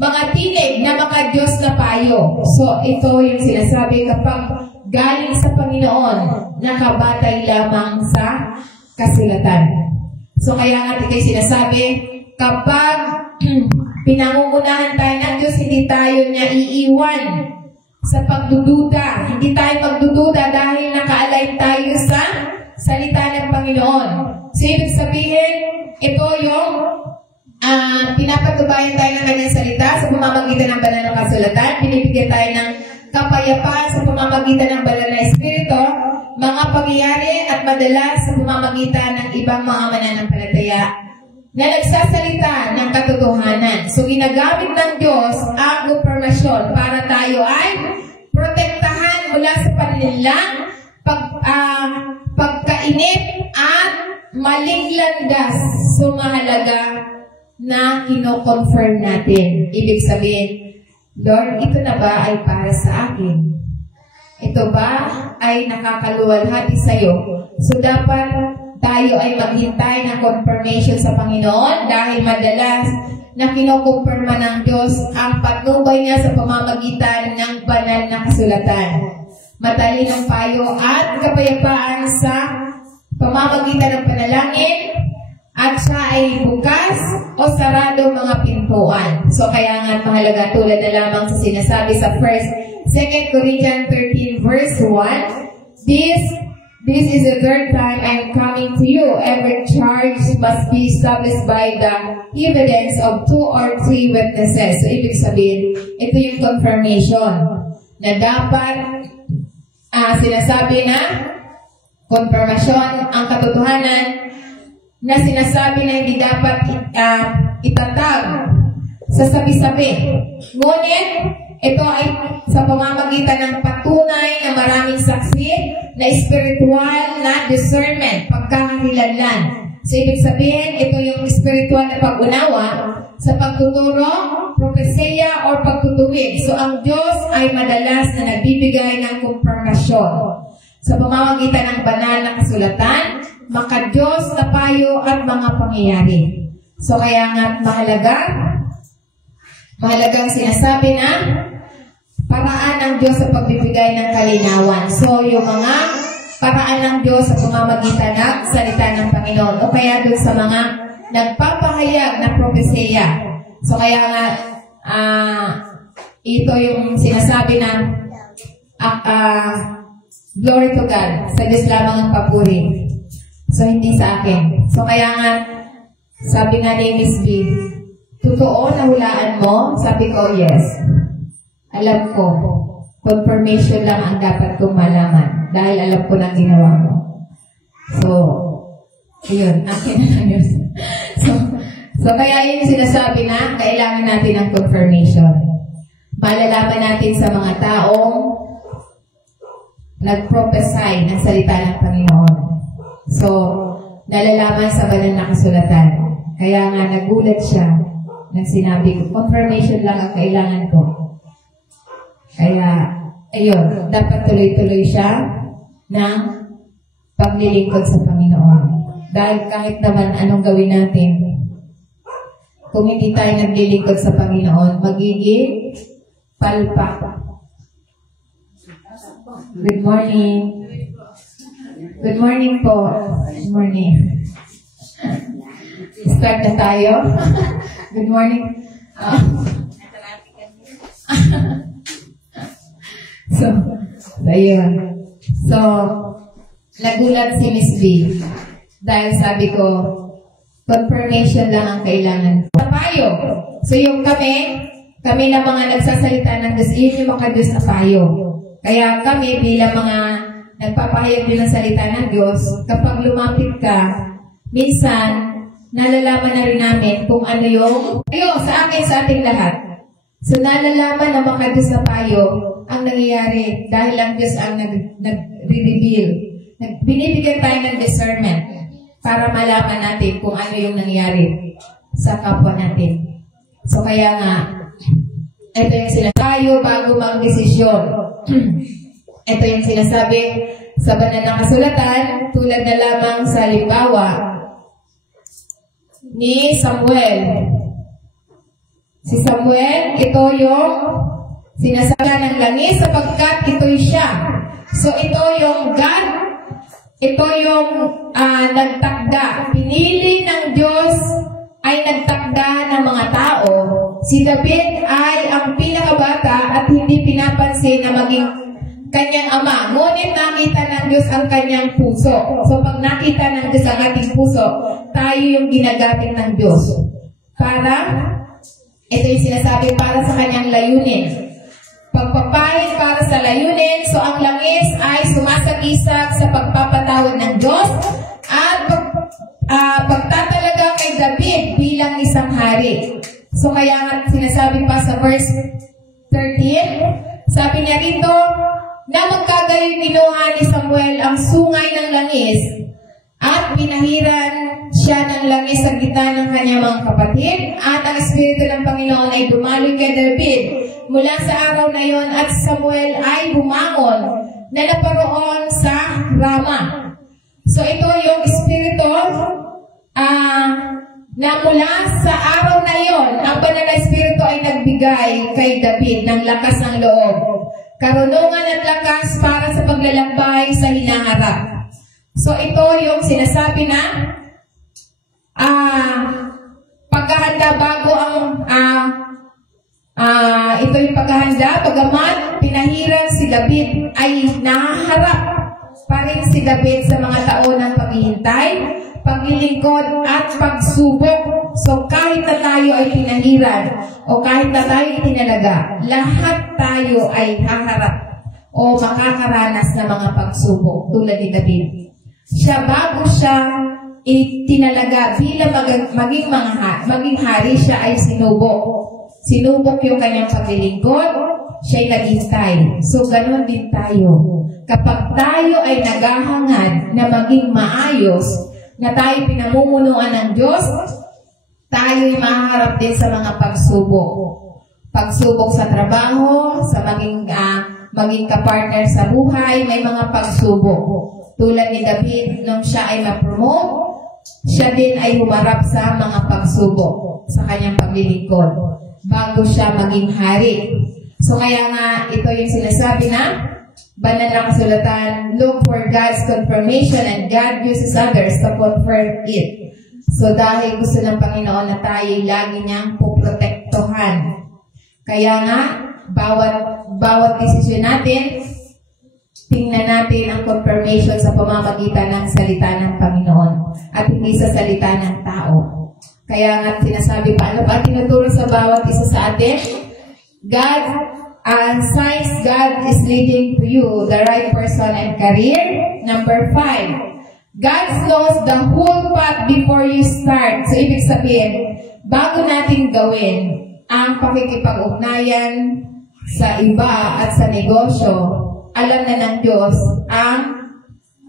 mga tinig na mga Diyos na payo. So, ito yung sinasabi kapag galing sa Panginoon, nakabatay lamang sa kasulatan. So, kaya nga ito sinasabi, kapag pinangungunahan tayo ng Diyos, hindi tayo niya iiwan sa pagdududa. Hindi tayo magdududa dahil naka-align tayo sa salita ng Panginoon. So, ibig sabihin, ito yung pinapatubayan tayo ng kanyang salita sa pamamagitan ng banal na kasulatan. Binibigyan tayo ng kapayapaan sa pamamagitan ng banal na espiritu, mga pangyayari at madalas sa pamamagitan ng ibang mga mananampalataya na nagsasalita ng katotohanan. So, ginagamit ng Diyos ang impormasyon para tayo ay protektahan mula sa panilang pagkainip at maling landas. So, mahalaga na kino-confirm natin. Ibig sabihin, Lord, ito na ba ay para sa akin? Ito ba ay nakakaluwalhati sa iyo? So, dapat tayo ay maghintay ng confirmation sa Panginoon dahil madalas na kinukumpirma ng Diyos ang patnubay niya sa pamamagitan ng banal na kasulatan. Matalinong payo at kapayapaan sa pamamagitan ng panalangin at siya ay bukas o sarado mga pintuan. So kaya nga mahalaga tulad na lamang sa sinasabi sa 2 Corinthians 13 verse 1, This is the third time I am coming to you. Every charge must be established by the evidence of 2 or 3 witnesses. So, ibig sabihin, ito yung confirmation na dapat sinasabi na confirmation ang katotohanan na sinasabi na hindi dapat itatag sa sabi-sabi. Ngunit, ito ay sa pamamagitan ng patunay na maraming saksi na spiritual na discernment, pagkakakilanlan. So, ibig sabihin, ito yung spiritual na pag-unawa sa pagtuturo, propesya, o pagtutuwid. So, ang Diyos ay madalas na nagbibigay ng kumpirmasyon. Sa pamamagitan ng banal na kasulatan, maka-Diyos na payo at mga pangyayari. So, kaya nga mahalagang sinasabi na paraan ng Diyos sa pagbibigay ng kalinawan. So, yung mga paraan ng Diyos sa pamamagitan ng salita ng Panginoon o kaya doon sa mga nagpapahayag na propesya. So, kaya nga ito yung sinasabi na glory to God. Sa Diyos lamang ang papuri. So, hindi sa akin. So, kaya nga sabi nga ni Miss B, totoo na hulaan mo? Sabi ko, yes. Alam ko, confirmation lang ang dapat kong malaman dahil alam ko na ginawa mo. So, yun, akin na lang yun. So, kaya yun sinasabi na kailangan natin ng confirmation. Malalaman natin sa mga taong nag-prophesy ng salita ng Panginoon. So, nalalaman sa banal na kasulatan. Kaya nga nagulat siya nang sinabi ko, confirmation lang ang kailangan ko. Kaya, ayun, dapat tuloy-tuloy siya ng paglilingkod sa Panginoon. Dahil kahit naman anong gawin natin, kung hindi tayo naglilingkod sa Panginoon, magiging palpak. Good morning. Good morning po. Good morning. Start na tayo. Good morning. So, ayun. So, nagulat si Miss B. Dahil sabi ko, confirmation lang ang kailangan. Payo. So, yung kami na mga nagsasalita ng Diyos, yun yung mga Diyos na payo. Kaya kami bilang mga nagpapahayag din ng salita ng Diyos, kapag lumapit ka, minsan, nalalaman na rin namin kung ano yung sa akin, sa ating lahat. So, nalalaman ng mga Diyos na payo ang nangyayari dahil ang Diyos ang nag-reveal. Binibigyan tayo ng discernment para malaman natin kung ano yung nangyayari sa kapwa natin. So, kaya nga, ito yung sinasabi bago mag-desisyon. Ito yung sinasabi sa banal na kasulatan, tulad na lamang sa halimbawa ni Samuel. Si Samuel, ito yung sinasabi ng langis sapagkat ito'y siya. So, ito yung God, ito yung nagtakda. Pinili ng Diyos ay nagtakda ng mga tao. Si David ay ang pinakabata at hindi pinapansin na maging kanyang ama. Ngunit nakita ng Diyos ang kanyang puso. So, pag nakita ng Diyos ang ating puso, tayo yung ginagamit ng Diyos. Ito yung sinasabi para sa kanyang layunin. Pagpapahid para sa layunin, so ang langis ay sumasagisag sa pagpapatawad ng Diyos at pagtatalaga kay David bilang isang hari. So kaya sinasabi pa sa verse 13, sabi niya rito, na magkagayon kinuha ni Samuel ang sungay ng langis at pinahiran siya ng langis sa gitna ng kanyang mga kapatid at ang Espiritu ng Panginoon ay dumaloy kay David mula sa araw na yon at Samuel ay bumangon na naparoon sa Rama. So ito yung Espiritu na mula sa araw na yon, ang banal na Espiritu ay nagbigay kay David ng lakas ng loob, karunungan at lakas para sa paglalakbay sa hinaharap. So ito yung sinasabi na paghahanda bago ang ito yung paghahanda, pagamat pinahiran si David ay nahaharap pa rin si David sa mga taon ng paghihintay, paglilingkod at pagsubok. So kahit na tayo ay pinahiran o kahit na tayo itinalaga, lahat tayo ay haharap o makakaranas ng mga pagsubok tulad ni David. Siya bago siya itinalaga bilang maging hari, siya ay sinubok. Sinubok yung kanyang paglilingkod, siya'y naghintay. So, ganoon din tayo. Kapag tayo ay naghahangad na maging maayos, na tayo pinamumunuan ng Diyos, tayo ay maharap din sa mga pagsubok. Pagsubok sa trabaho, sa maging kapartner sa buhay, may mga pagsubok. Tulad ni David, nung siya ay ma-promote, siya din ay humarap sa mga pagsubok sa kanyang paglilingkod bago siya maging hari. So kaya nga, ito yung sinasabi na banal na kasulatan, look for God's confirmation and God uses others to confirm it. So dahil gusto ng Panginoon na tayo lagi niyang puprotektohan. Kaya nga, bawat desisyon natin, tingnan natin ang confirmation sa pamamagitan ng salita ng Panginoon at hindi sa salita ng tao. Kaya nga sinasabi pa, ano ba tinuturo sa bawat isa sa atin? God, signs God is leading to you the right person and career. Number 5, God knows the whole path before you start. So ibig sabihin, bago natin gawin ang pakikipag-ugnayan sa iba at sa negosyo, alam na ng Diyos ang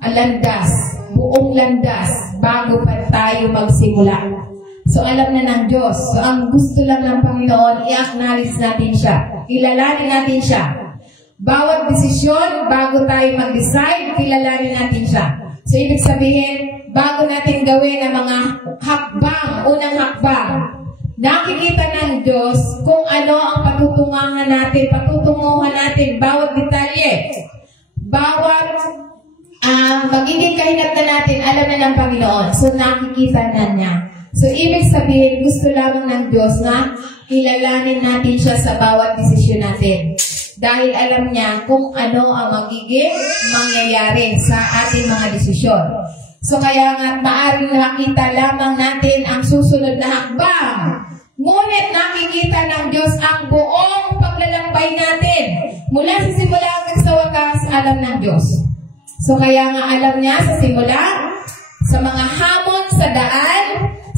landas, buong landas, bago pa tayo magsimula. So, alam na ng Diyos. So, ang gusto lang ng Panginoon, i-acknowledge natin siya. Kilalanin natin siya. Bawat desisyon, bago tayo mag-decide, kilalanin natin siya. So, ibig sabihin, bago natin gawin ang mga hakbang, unang hakbang, nakikita ng Diyos kung ano ang patutunguhan natin, bawat detalye, bawat magiging kahinatnan natin, alam na ng Panginoon. So, nakikita na niya. So, ibig sabihin, gusto lamang ng Diyos na kilalanin natin siya sa bawat desisyon natin. Dahil alam niya kung ano ang magiging mangyayari sa ating mga desisyon. So, kaya nga, maaaring nakita lamang natin ang susunod na hakbang. Ngunit nakikita ng Diyos ang buong paglalakbay natin. Mula sa simula hanggang sa wakas, alam ng Diyos. So, kaya nga alam niya sa simula, sa mga hamon sa daan,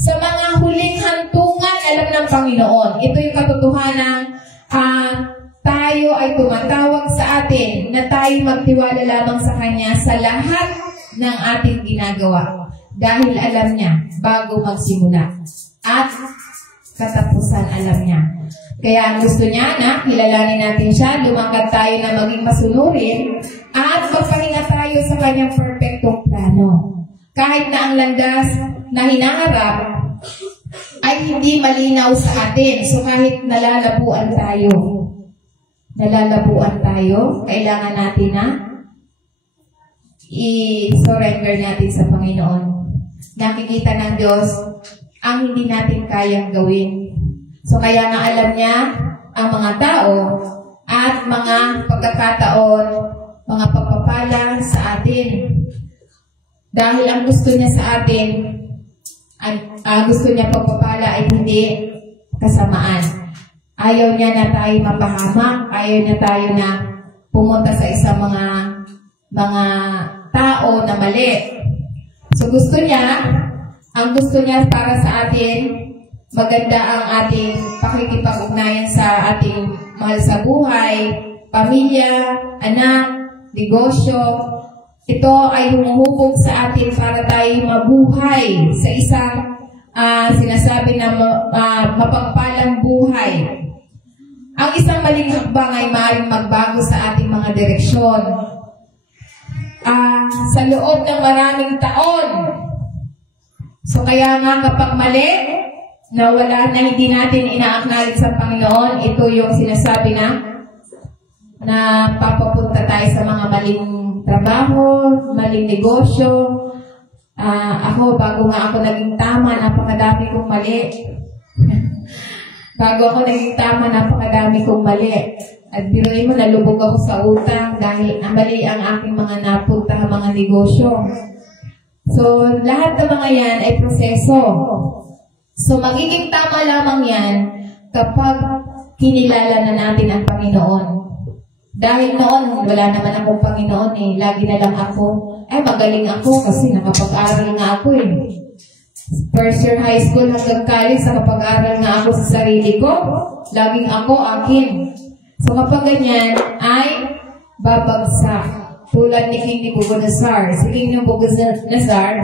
sa mga huling hantungan, alam ng Panginoon. Ito yung katotohanan tayo ay tumatawag sa atin na tayo magtiwala lamang sa Kanya sa lahat ng ating ginagawa. Dahil alam niya bago magsimula. At katapusan alam niya. Kaya ang gusto niya na kilalanin natin siya, lumangkad tayo na maging masunurin, at magpahinga tayo sa Kanyang perfectong plano. Kahit na ang landas na hinaharap ay hindi malinaw sa atin. So kahit nalalabuan tayo, kailangan natin na i-surrender natin sa Panginoon. Nakikita ng Diyos ang hindi natin kayang gawin. So kaya nga alam niya ang mga tao at mga pagkakataon, mga pagpapala sa atin. Dahil ang gusto niya sa atin, gusto niya pagpapala ay hindi kasamaan. Ayaw niya na tayo mapahamak, ayaw niya tayo na pumunta sa isang mga tao na mali. So ang gusto niya para sa atin, maganda ang ating pakikipag-ugnayan sa ating mahal sa buhay, pamilya, anak, negosyo. Ito ay humuhubog sa atin para tayo mabuhay sa isang sinasabi na mapagpalang buhay. Ang isang maling hakbang ay maaaring magbago sa ating mga direksyon. Sa loob ng maraming taon. So kaya nga kapag mali, na wala na hindi natin ina-acknowledge sa Panginoon, ito yung sinasabi na papapunta tayo sa mga maling trabaho, maling negosyo. Ako, bago nga ako naging tama, napakadami kong mali. Napakadami kong mali. At biruin mo, nalubog ako sa utang dahil mali ang aking mga napunta mga negosyo. So, lahat ng mga yan ay proseso. So, magiging tama lamang yan kapag kinilala na natin ang Panginoon. Dahil noon, wala naman akong Panginoon eh. Lagi na lang ako. Magaling ako kasi nakapag-aral nga ako eh. First year high school hanggang college, nakapag-aral nga ako sa sarili ko. Laging ako, akin. So kapag ganyan, ay babagsak. Tulad ni King Nebuchadnezzar. Si King Nebuchadnezzar,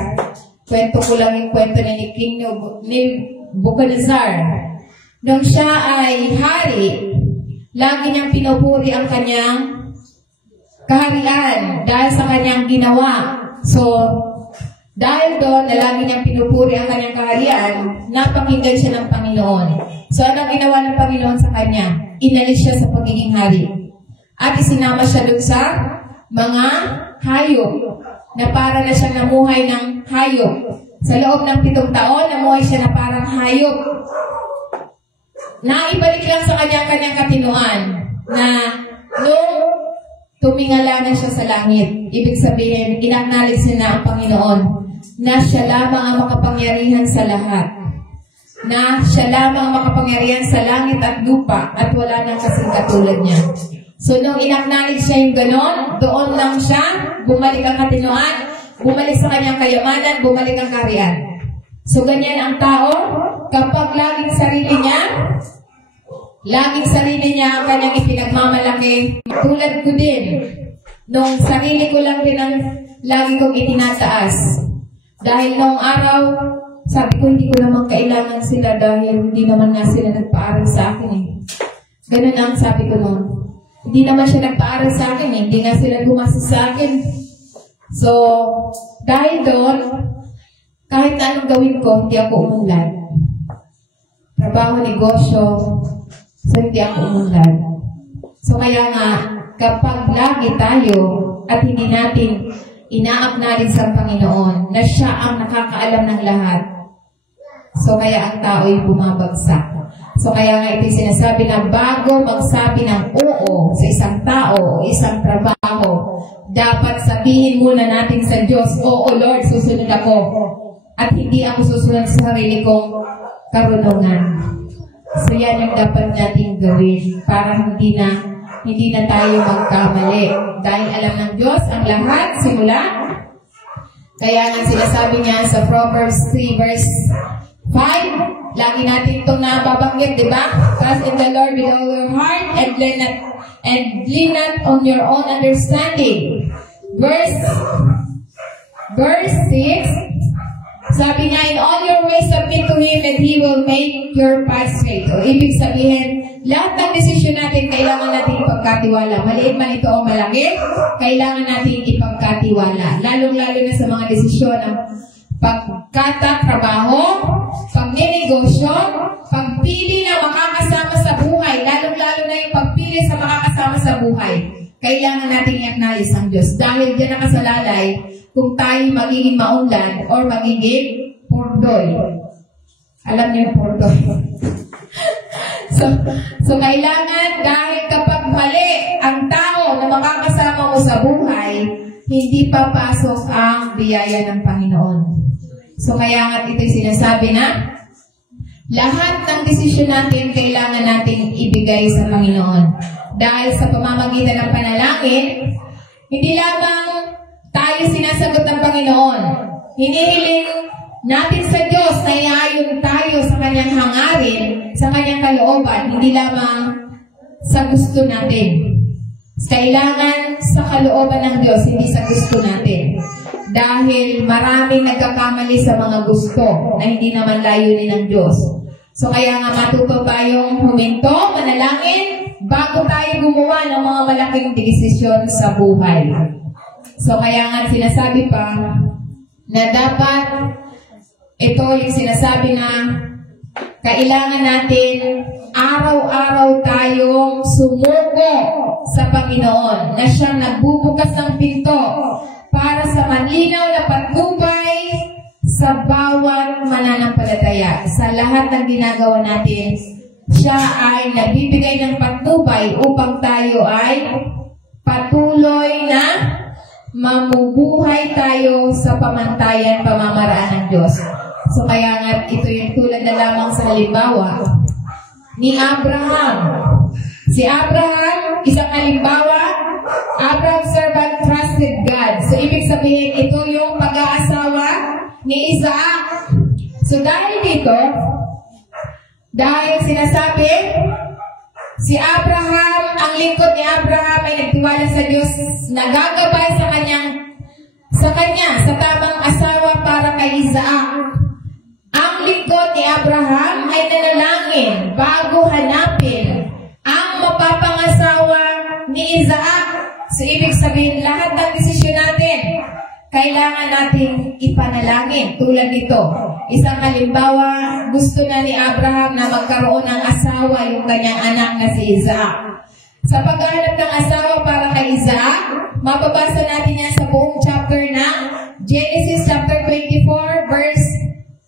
kwento ko lang yung kwento ni King Nebuchadnezzar. Nung siya ay hari, lagi niyang pinupuri ang kanyang kaharian dahil sa kanyang ginawa. So, dahil doon na lagi niyang pinupuri ang kanyang kaharian, napakinggan siya ng Panginoon. So, anong ginawa ng Panginoon sa kanya? Inalis siya sa pagiging hari. At isinama siya doon sa mga hayop, na para na siyang namuhay ng hayop. Sa loob ng 7 taon, namuhay siya na parang hayop. Naibalik lang sa kanyang katinuan na nung tumingala na siya sa langit, ibig sabihin, in-acknowledge niya na ang Panginoon na siya lamang ang makapangyarihan sa lahat. Na siya lamang makapangyarihan sa langit at lupa at wala nang kasing katulad niya. So, nung in-acknowledge niya yung ganon, doon lang siya, bumalik ang katinuan, bumalik sa kanyang kayamanan, bumalik ang kaharian. So, ganyan ang tao, kapag laging sarili niya ang kanyang ipinagmamalaki. Tulad ko din, nung sarili ko lang din ang lagi kong itinataas. Dahil noong araw, sabi ko, hindi ko naman kailangan sila dahil hindi naman nga sila nagpaaral sa akin eh. Ganun ang sabi ko noon. Hindi naman siya nagpaaral sa akin eh. Hindi nga sila gumasa sa akin. So, dahil doon, kahit anong gawin ko, hindi ako umunlad. Trabaho, negosyo, so hindi ako umunlad. So, kaya nga, kapag lagi tayo at hindi natin ina-acknowledge sa Panginoon na siya ang nakakaalam ng lahat, So, kaya ang tao'y bumabagsak. So, kaya nga ito'y sinasabi na bago magsabi ng oo sa isang tao o isang trabaho, dapat sabihin muna natin sa Diyos, oo Lord, susunod ako. At hindi ako susunod sa sarili kong karunungan. So, yan ang dapat natin gawin para hindi na tayo magkamali. Dahil alam ng Diyos ang lahat, simula. Kaya nga sinasabi niya sa Proverbs 3 verse 5, lagi natin itong nababanggit, di ba? Trust in the Lord with all your heart and lean not on your own understanding. Verse 6, sabi niya, in all your ways submit to Him and He will make your path straight. O ibig sabihin, lahat ng desisyon natin, kailangan natin ipagkatiwala. Maliit man ito o malaki, kailangan natin ipagkatiwala. Lalong-lalo na sa mga desisyon ng pagkatatrabaho, pagninegosyo, pagpili na makakasama sa buhay, lalong-lalo na yung pagpili sa makakasama sa buhay. Kailangan natin i-acknowledge ang Diyos. Dahil diyan nakasalalay kung tayo magiging maunlad or magiging purdoy. Alam niyo yung purdoy. So, kailangan dahil kapag mali ang tao na makakasama mo sa buhay, hindi papasok ang biyaya ng Panginoon. So, kaya nga ito'y sinasabi na lahat ng desisyon natin kailangan natin ibigay sa Panginoon. Dahil sa pamamagitan ng panalangin, hindi lamang tayo sinasagot ng Panginoon. Hinihiling natin sa Diyos na iayon tayo sa Kanyang hangarin, sa Kanyang kalooban, hindi lamang sa gusto natin. Kailangan sa kalooban ng Diyos, hindi sa gusto natin. Dahil maraming nagkakamali sa mga gusto na hindi naman layunin ng Diyos. So kaya nga matuto tayong huminto, manalangin, bago tayo gumawa ng mga malaking desisyon sa buhay. So kaya nga sinasabi pa na dapat ito yung sinasabi na kailangan natin araw-araw tayong sumuko sa Panginoon na siyang nagbubukas ng pinto para sa malinaw na patnubay sa bawat mananampalataya. Sa lahat ng ginagawa natin, siya ay nagbibigay ng patnubay upang tayo ay patuloy na mamubuhay tayo sa pamantayan pamamaraan ng Diyos. So kaya nga ito yung tulad na lamang sa halimbawa ni Abraham. Si Abraham, isang halimbawa, Abraham servant trusted God. So ibig sabihin, ito yung pag-aasawa ni Isaac. So dahil dito, dahil sinasabi, si Abraham, ang lingkod ni Abraham ay nagtiwala sa Diyos, nagagabay sa kanya, sa tamang asawa para kay Isaac. Ang lingkod ni Abraham ay nanalangin bago hanapin ang mapapangasawa ni Isaac. So, ibig sabihin, lahat ng desisyon natin, kailangan natin ipanalangin. Tulad nito, isang halimbawa, gusto na ni Abraham na magkaroon ng asawa yung kanyang anak na si Isaac. Sa paghahanap ng asawa para kay Isaac, mababasa natin yan sa buong chapter na Genesis chapter 24 verse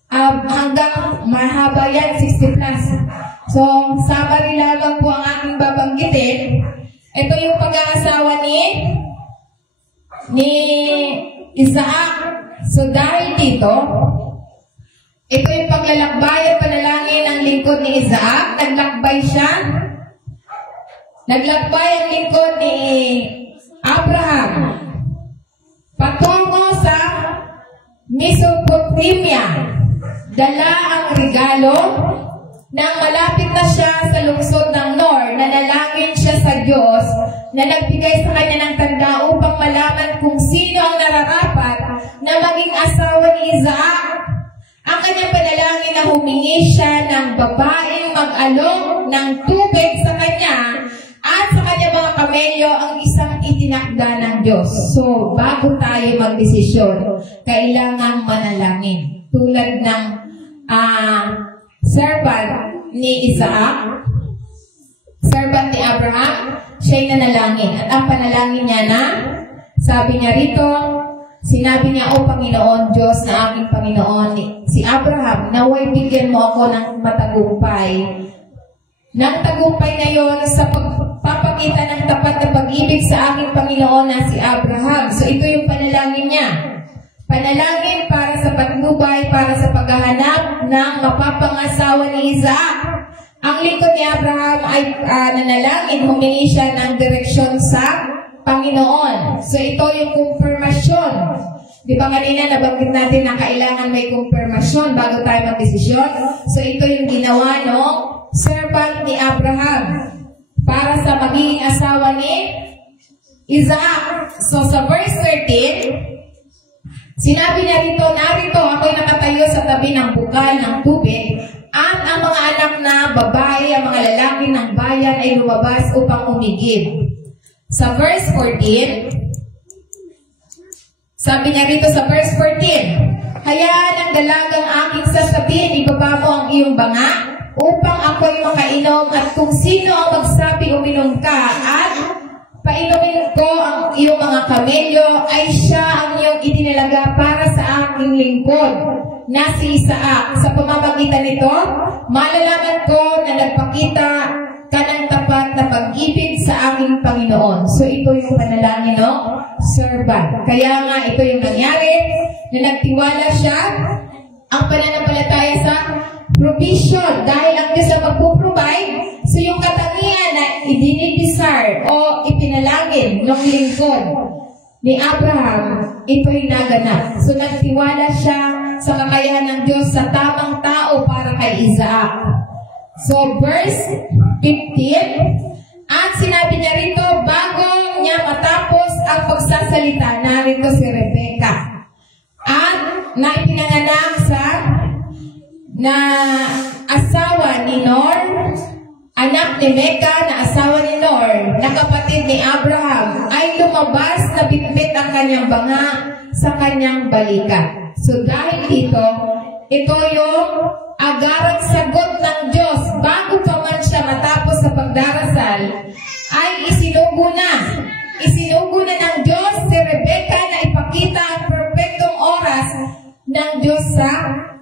hanggang mahaba yan, 60 plus. So, summary lamang po ang aking babanggitin. Ito yung pag-aasawa ni Isaac. So, dahil dito, ito yung paglalakbay at panalangin ng lingkod ni Isaac. Naglakbay ang lingkod ni Abraham patungo sa Mesopotamia. Dala ang regalo nang malapit na siya sa lungsod ng Nor, nanalangin siya sa Diyos na nagbigay sa kanya ng tanda upang malaman kung sino ang nararapat na maging asawa ni Isaac. Ang kanyang panalangin na humingi siya ng babaeng mag-alok ng tubig sa kanya at sa kanya mga kamelyo ang isang itinakda ng Diyos. So, bago tayo magdesisyon, kailangan manalangin. Tulad ng servant ni Isaac, servant ni Abraham, siya'y nanalangin. At ang panalangin niya na, sabi niya rito, Sinabi niya, "O Panginoon, Diyos na aking Panginoon, si Abraham, naway bigyan mo ako ng matagumpay." Nang tagumpay ngayon sa pagpapakita ng tapat na pag-ibig sa aking Panginoon na si Abraham. So ito yung panalangin niya. Panalangin para sa patnubay, para sa paghahanap ng mapapangasawa ni Isaac. Ang lingkod ni Abraham ay nanalangin, humingi siya ng direksyon sa Panginoon. So ito yung kumpirmasyon. Di ba kanina nabanggit natin na kailangan may kumpirmasyon bago tayo magdesisyon? So ito yung ginawa ng servant ni Abraham para sa magiging asawa ni Isaac. So sa verse 13, sinabi niya rito, "Narito ako'y nakatayo sa tabi ng bukal ng tubig, at ang mga anak na babae, ang mga lalaki ng bayan ay lumabas upang umigib." Sa verse 14, sabi niya rito sa verse 14, "Hayaan ang dalagang aking sasabihin, ibaba mo ang iyong banga, upang ako'y makainom, at kung sino ang magsabi uminom ka, at painumin ko ang iyong mga kamelyo, ay siya ang iyong itinalaga para sa aking lingkod na si Isaac. Sa pamamagitan nito, malalaman ko na nagpakita ka ng tapat na pag-ibig sa aking Panginoon." So ito yung panalangin ng servant. Kaya nga ito yung nangyari, na nagtiwala siya ang pananampalataya sa provision. Dahil ang Diyos ang magpuprovide, so yung katangian na idinidesire o ipinalangin ng lingkod ni Abraham, ito'y naganap. So nagtiwala siya sa kakayahan ng Diyos sa tamang tao para kay Isaac. So verse 15, at sinabi niya rito, bago niya matapos ang pagsasalita, narito si Rebecca. At naipinanganak sa na asawa ni Nor, anak ni Mecca na asawa ni Nor, na kapatid ni Abraham, ay lumabas na bitbit ang kanyang banga sa kanyang balikat. So dahil dito, ito yung agarang sagot ng Diyos. Bago pa man siya matapos sa pagdarasal, ay isinugo na ng Diyos si Rebecca na ipakita ang perfectong oras ng Diyos sa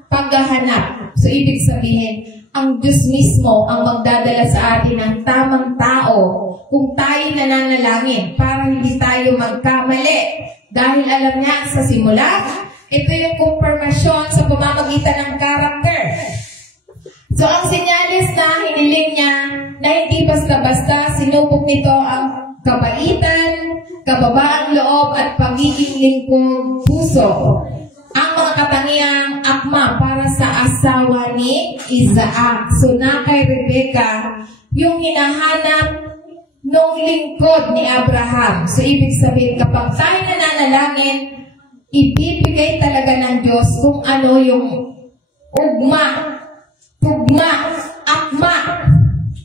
paghahanap. So ibig sabihin, ang Diyos mismo ang magdadala sa atin ng tamang tao kung tayo nananalangin para hindi tayo magkamali. Dahil alam niya sa simula, ito yung kumpirmasyon sa pamamagitan ng karakter. So ang senyales na hiniling niya na hindi basta-basta sinubok nito ang kabaitan, kababaang loob at pagiging lingkod puso. Ang mga katangiang akma para sa asawa ni Isaac. So na kay Rebecca, yung hinahanap ng lingkod ni Abraham. So ibig sabihin, kapag tayo nananalangin, ibibigay talaga ng Diyos kung ano yung ugma, tugma, akma.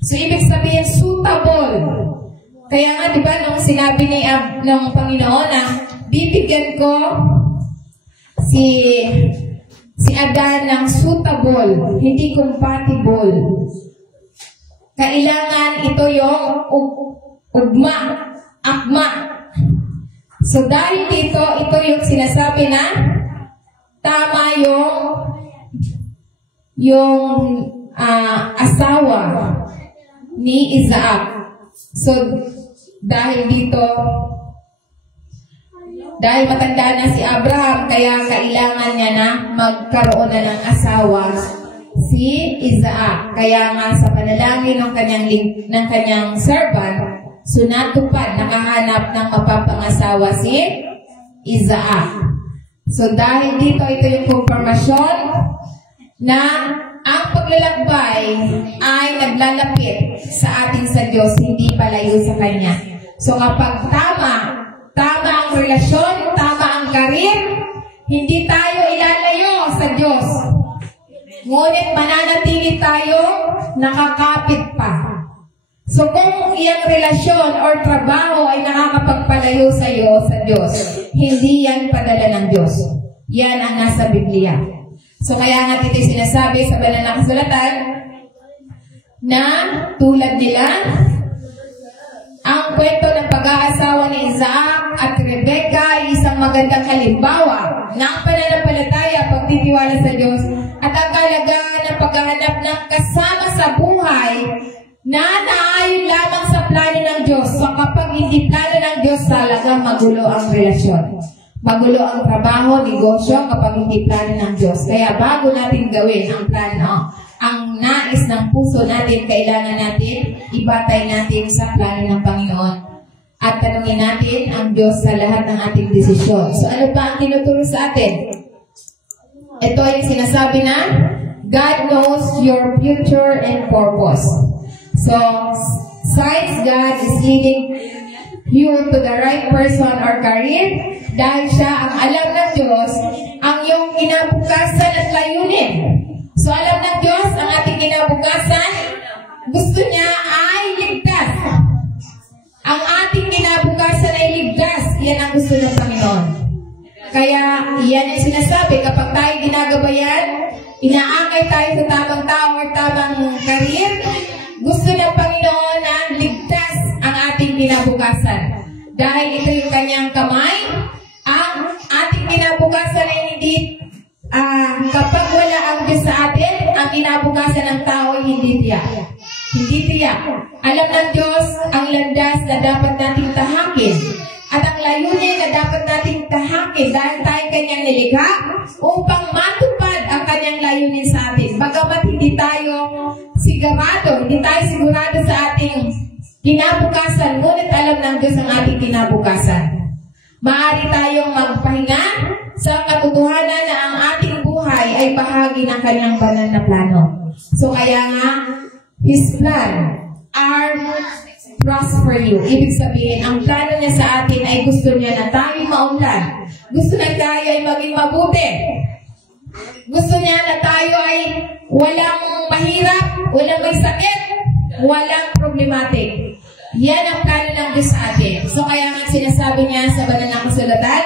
So ibig sabihin, suitable. Kaya nga, di ba, nung sinabi ng Panginoon na bibigyan ko si Adan ng suitable, hindi compatible. Kailangan ito yung ugma, akma. So dahil dito, ito yung sinasabi na tama yung asawa ni Isaac. So dahil dito, dahil matanda na si Abraham, kaya kailangan niya na magkaroon na ng asawa si Isaac. Kaya nga sa panalangin ng kanyang servant, so natupad, nakahanap ng mapapangasawa si Isaac. So dahil dito, ito yung confirmation na ang paglalakbay ay naglalapit sa atin sa Diyos, hindi palayo sa Kanya. So kapag tama ang relasyon, tama ang karir, hindi tayo ilalayo sa Diyos. Ngunit mananatili tayo nakakapit pa. So kung iyang relasyon or trabaho ay nakakapagpalayo sa iyo sa Diyos, hindi yan padala ng Diyos. Yan ang nasa Biblia. So kaya nga dito sinasabi sa banal na kasulatan na tulad nila ang kwento ng pag-aasawa ni Isaac at Rebecca Rebecca ay isang magandang halimbawa ng pananampalataya, pagtitiwala sa Diyos, at ang kahalagahan ng paghahanap ng kasama sa buhay na naayon lamang sa plano ng Diyos. So kapag hindi plano ng Diyos, talagang magulo ang relasyon. Magulo ang trabaho, negosyo, kapag hindi plano ng Diyos. Kaya bago natin gawin ang plano, ang nais ng puso natin, kailangan natin ibatay natin sa plano ng Panginoon. At tanungin natin ang Diyos sa lahat ng ating desisyon. So ano ba ang tinuturo sa atin? Ito yung sinasabi na, God knows your future and purpose. So, since God is leading you to the right person or career, dahil siya ang alam ng Diyos, ang iyong kinabukasan at layunin. So, alam ng Diyos ang ating kinabukasan, gusto niya ay ligtas. Ang ating kinabukasan ay ligtas. Yan ang gusto ng Panginoon. Kaya, yan ang sinasabi, kapag tayo ginagabayan, inaangay tayo sa tamang tao or tamang career, gusto ng Panginoon na ligtas ang ating kinabukasan. Dahil ito yung kanyang kamay, ang ating kinabukasan ay hindi, kapag wala ang Diyos sa atin, ang kinabukasan ng tao ay hindi tiyak. Hindi tiyak. Alam ng Diyos ang landas na dapat nating tahakin at ang layunin na dapat nating tahakin dahil tayo kanyang nilikha upang matupad ang kanyang layunin sa atin. Bagamat hindi tayo sigurado sa ating kinabukasan, ngunit alam ng Diyos ang ating kinabukasan. Maaari tayong magpahinga sa katotohanan na ang ating buhay ay bahagi ng kanyang banal na plano. So kaya nga, His plan are prosper you. Ibig sabihin, ang plano niya sa atin ay gusto niya na tayo maunlad. Gusto na tayo ay maging mabuti. Gusto niya na tayo ay walang mahirap, walang may sakit, walang problematic. Yan ang plano ng Diyos sa atin. So kaya nga sinasabi niya sa banal na kasulatan,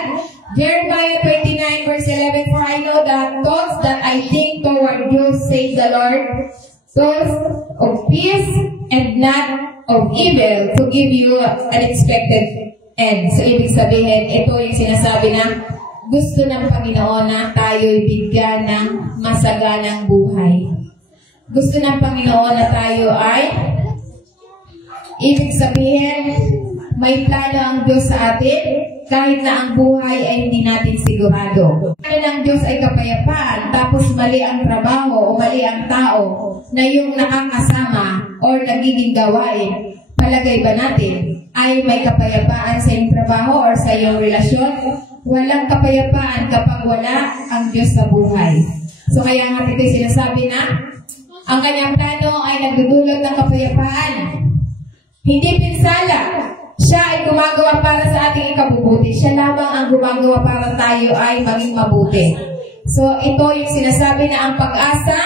Jeremiah 29 verse 11, for I know the thoughts that I think toward you, says the Lord, thoughts of peace and not of evil, to give you an expected end. So ibig sabihin, ito yung sinasabi na gusto ng Panginoon na tayo'y bigyan ng masaganang buhay. Gusto ng Panginoon na tayo ay, ibig sabihin, may plano ang Diyos sa atin, kahit na ang buhay ay hindi natin sigurado. Plano ng Diyos ay kapayapaan, tapos mali ang trabaho o mali ang tao na yung nakakasama o nagiging gawain. Palagay ba natin ay may kapayapaan sa iyong trabaho o sa iyong relasyon? Walang kapayapaan kapag wala ang Diyos sa buhay. So kaya nga ito sinasabi na ang kanyang plano ay nagdudulot ng kapayapaan. Hindi pinsala. Siya ay gumagawa para sa ating ikabubuti. Siya lamang ang gumagawa para tayo ay maging mabuti. So ito yung sinasabi na ang pag-asa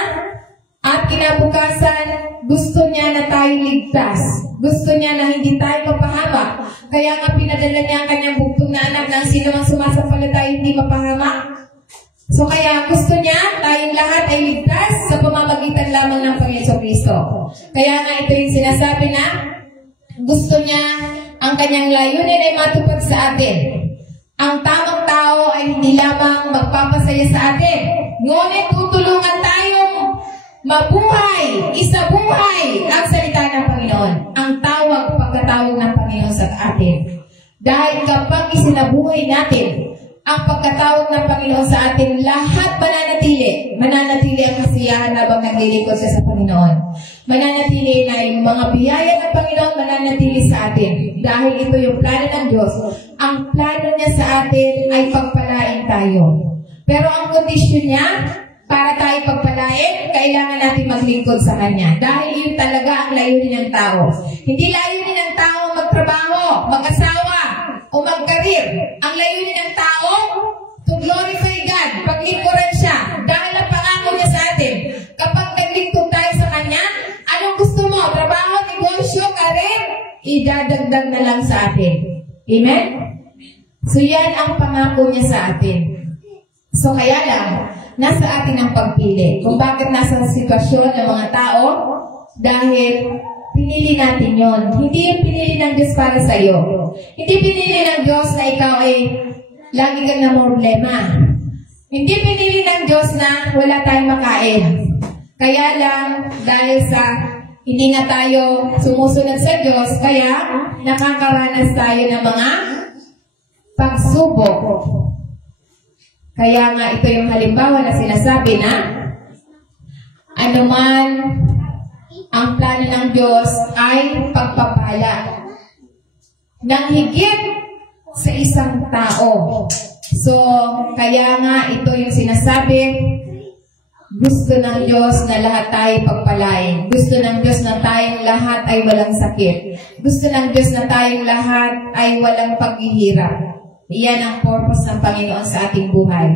at kinabukasan, gusto niya na tayo ligtas. Gusto niya na hindi tayo mapahamak. Kaya nga pinadala niya ang kanyang bugtong na anak ng sino mang sumasampalataya hindi mapahamak. So kaya gusto niya tayong lahat ay ligtas sa pamamagitan lamang ng Panginoon Kristo. Kaya nga ito yung sinasabi na gusto niya ang kanyang layunin ay matupad sa atin. Ang tamang tao ay hindi lamang magpapasaya sa atin, ngunit tutulungan tayong mabuhay, isabuhay ang salita ng Panginoon. Ang pagkatawag ng Panginoon sa atin. Dahil kapag isinabuhay natin ang pagkatawag ng Panginoon sa atin, lahat mananatili. Mananatili ang kasiyahan habang naglilingkod sa Panginoon. Mananatili na yung mga biyaya ng Panginoon, mananatili sa atin. Dahil ito yung plano ng Diyos. Ang plano niya sa atin ay pagpalain tayo. Pero ang kondisyon niya, para tayo pagpalain, kailangan natin maglingkod sa Kanya. Dahil yun talaga ang layunin ng tao. Hindi layunin ng tao magtrabaho, mag-asawa, o mag-career. Ang layunin ng tao, to glorify God, paglingkuran siya. Dahil ang pangako niya sa atin, kapag naglingkod tayo sa Kanya, anong gusto mo? Trabaho, negosyo, career? Idadagdag na lang sa atin. Amen? So yan ang pangako niya sa atin. So kaya lang, nasa atin ang pagpili. Kung bakit nasa sitwasyon ng mga tao, dahil pinili natin yon. Hindi yung pinili ng Diyos para sa iyo. Hindi pinili ng Diyos na ikaw ay lagi kang na problema. Hindi pinili ng Diyos na wala tayong makain. Kaya lang, dahil sa hindi nga tayo sumusunod sa Diyos, kaya nakakaranas tayo ng mga pagsubok. Kaya nga ito yung halimbawa na sinasabi na anuman ang plano ng Diyos ay pagpapala ng higit sa isang tao. So, kaya nga ito yung sinasabi, gusto ng Diyos na lahat tayo pagpalain. Gusto ng Diyos na tayong lahat ay walang sakit. Gusto ng Diyos na tayong lahat ay walang paghihirap. Iyan ang purpose ng Panginoon sa ating buhay.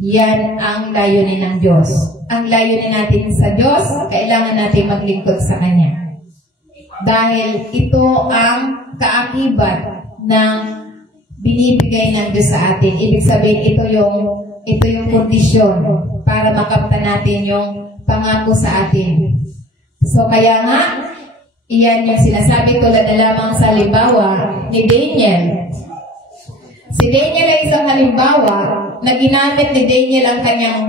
Yan ang layunin ng Diyos. Ang layunin natin sa Diyos, kailangan natin maglingkod sa Kanya. Dahil ito ang kaakibat ng binibigay ng Diyos sa atin. Ibig sabihin, ito yung kondisyon para makamtan natin yung pangako sa atin. So, kaya nga, iyan yung sinasabi tulad na lamang sa halimbawa ni Daniel. Si Daniel ay isang halimbawa na ginamit ni Daniel ang kanyang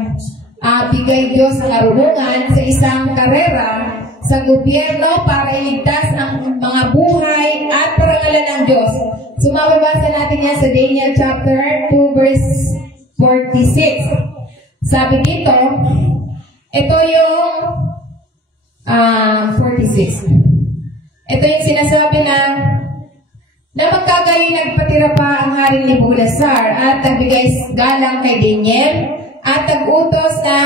bigay Diyos sa karunungan sa isang karera sa gobyerno para iligtas ang mga buhay at parangalan ng Diyos. So, mababasa natin yan sa Daniel chapter 2 verse 46. Sabi dito, ito yung 46. Ito yung sinasabi na magkagayon nagpatira pa ang hari ni Nebuchadnezzar at nagbigay galang kay Daniel at nag-utos na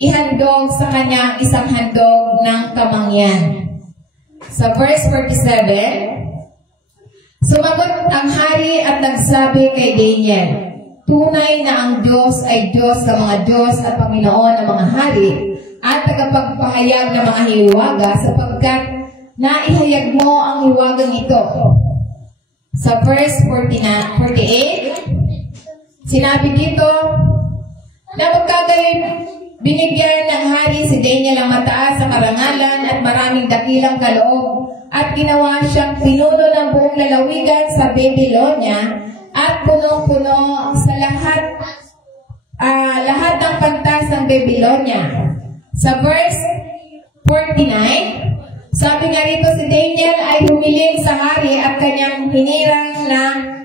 ihandog sa kanya isang handog ng kamangyan. Sa verse 47, sumagot ang hari at nagsabi kay Daniel, tunay na ang Diyos ay Diyos sa mga Diyos at Panginoon ng mga hari at tagapagpahayag ng mga hiwaga sapagkat naihayag mo ang hiwagang ito. Sa verse 48, sinabi dito na magkagayon binigyan ng hari si Daniel ang mataas sa karangalan at maraming dakilang kaloob at ginawa siyang pinuno ng buong lalawigan sa Babylonia at punong-puno sa lahat ng pantas ng Babylonia. Sa verse 49, sabi nga rito si Daniel ay humiling sa hari at kanyang hinirang na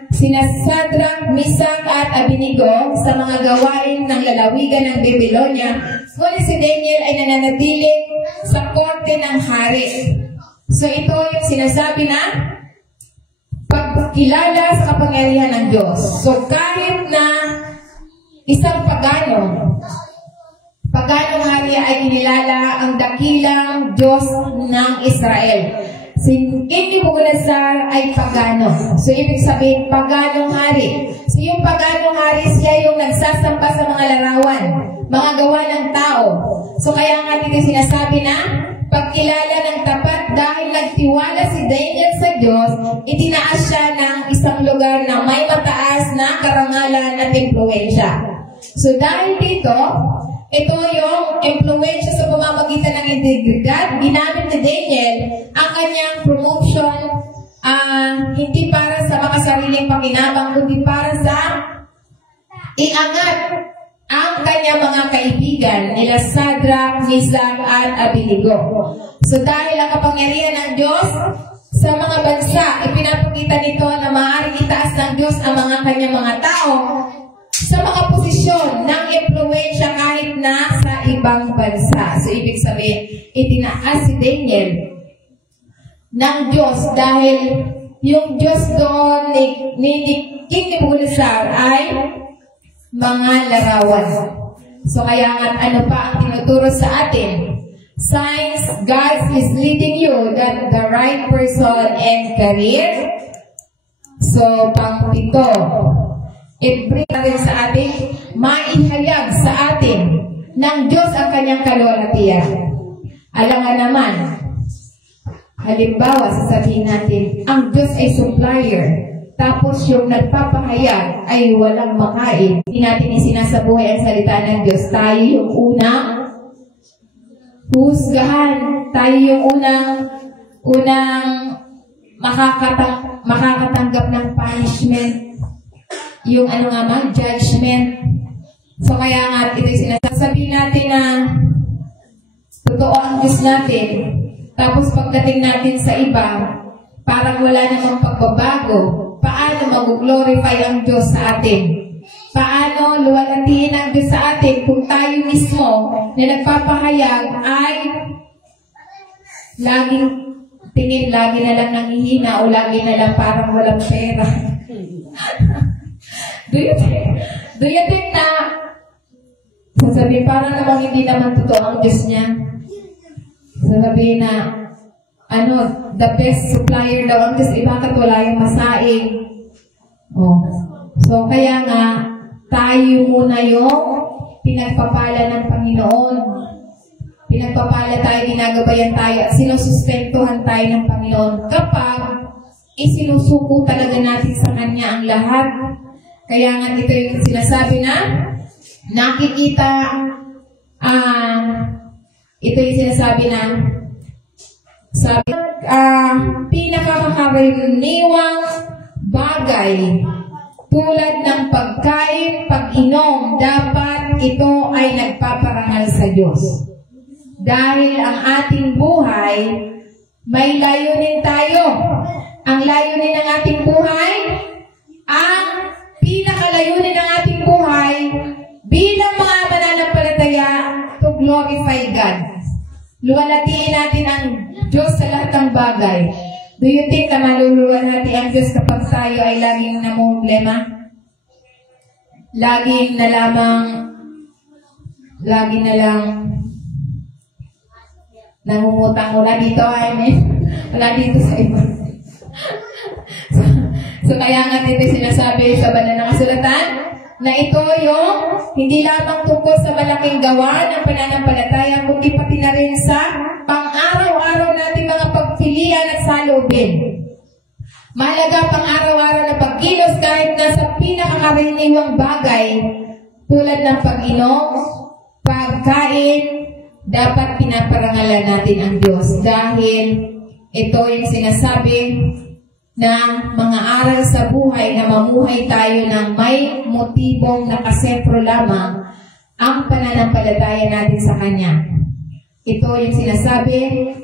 sina Sadrach, Mesach at Abednego sa mga gawain ng lalawigan ng Babylonia. Ngunit si Daniel ay nananatili sa korte ng hari. So ito yung sinasabi na pagkilala sa kapangyarihan ng Diyos. So kahit na isang paganong hari ay kinilala ang dakilang Diyos ng Israel. Si King Nebuchadnezzar ay pagano. So ibig sabihin, paganong hari. So yung paganong hari, siya yung nagsasampa sa mga larawan, mga gawa ng tao. So kaya nga dito sinasabi na pagkilala ng tapat dahil nagtiwala si Daniel sa Diyos, itinaas siya ng isang lugar na may mataas na karangalan at impluwensya. So dahil dito, ito yung impluwensya sa pamamagitan ng integridad. Ginamit ni Daniel ang kanyang promotion hindi para sa makasariling pakinabang, kundi para sa iangat ang kanyang mga kaibigan nila Sadrach, Mesach at Abednego. So dahil ang kapangyarihan ng Diyos sa mga bansa, ipinapakita nito na maaaring itaas ng Diyos ang mga kanyang mga tao sa mga posisyon ng impluwensya kahit na sa ibang bansa. So, ibig sabihin, itinaas si Daniel ng Diyos dahil yung Diyos doon ni King Nebuchadnezzar ay mga larawan. So, kaya nga, ano pa ang tinuturo sa atin? Signs God is leading you that the right person and career. So, pang-pito, it brings natin sa atin, maihayag sa atin ng Diyos ang kanyang kalwalhatian. Alangan naman, halimbawa, sasabihin natin, ang Diyos ay supplier, tapos yung nagpapahayag ay walang makain. Hindi natin isinasabuhay ang salita ng Diyos. Tayo yung unang husgahan. Tayo yung unang makakatanggap ng punishment. Yung judgment. So kaya nga ito yung sinasabi natin na totoo ang Diyos natin. Tapos pagdating natin sa iba, parang wala namang pagbabago. Paano mag-glorify ang Diyos sa atin? Paano luwalhatiin ang Diyos sa atin kung tayo mismo na nagpapahayag ay laging tingin, lagi na lang nanghihina o lagi na lang parang walang pera? Do you think na sasabihin parang namang hindi naman totoo ang Diyos niya? Sasabihin na the best supplier daw ang Diyos, bakit wala yung masaing? So kaya nga tayo muna yung pinagpapala ng Panginoon. Pinagpapala tayo, ginagabayan tayo, at sinusustentuhan tayo ng Panginoon kapag isinusuko talaga natin sa Kanya ang lahat. Kaya nga ito yung sinasabi na nakikita, ito yung sinasabi na pinakakakaraniwang bagay tulad ng pagkain, pag-inom, dapat ito ay nagpaparangal sa Diyos. Dahil ang ating buhay, may layunin tayo. Ang layunin ng ating buhay, ang pinakalayunin ng ating buhay, bilang mga mananampalataya, to glorify God. Luwalhatiin natin ang Diyos sa lahat ng bagay. Do you think na maluluwalhati ang Diyos kapag tayo ay laging namumblema? Laging na lang nangungutang wala dito, wala dito sa iba. so kaya nga dito sinasabi sa banal na kasulatan na ito yung hindi lamang tungkol sa malaking gawa ng pananampalataya, kundi pati na rin sa pang-araw-araw nating mga pagpilian at salubin. Mahalaga pang-araw-araw na pagkilos kahit nasa pinakakaraniwang bagay tulad ng pag-inom, pagkain, dapat pinaparangalan natin ang Diyos dahil ito yung sinasabi ng mga aral sa buhay na mamuhay tayo ng may motibong nakasentro lamang ang pananampalataya natin sa Kanya. Ito yung sinasabi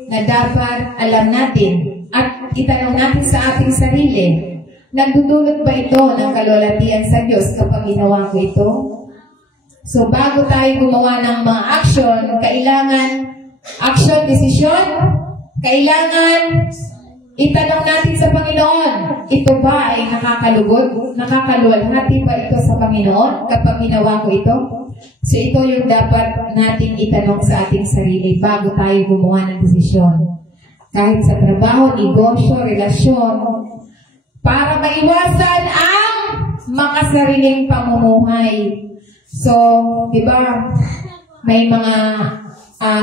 na dapat alam natin at itanong natin sa ating sarili, nagdudulot ba ito ng kalwalhatian sa Diyos kapag ginawa ko ito? So bago tayo gumawa ng mga action, desisyon, kailangan itanong natin sa Panginoon, ito ba ay nakakaluwalhati ba ito sa Panginoon kapag ginawa ko ito? So ito yung dapat natin itanong sa ating sarili bago tayo gumawa ng desisyon. Kahit sa trabaho, negosyo, relasyon, para maiwasan ang makasariling pamumuhay. So, di ba, may mga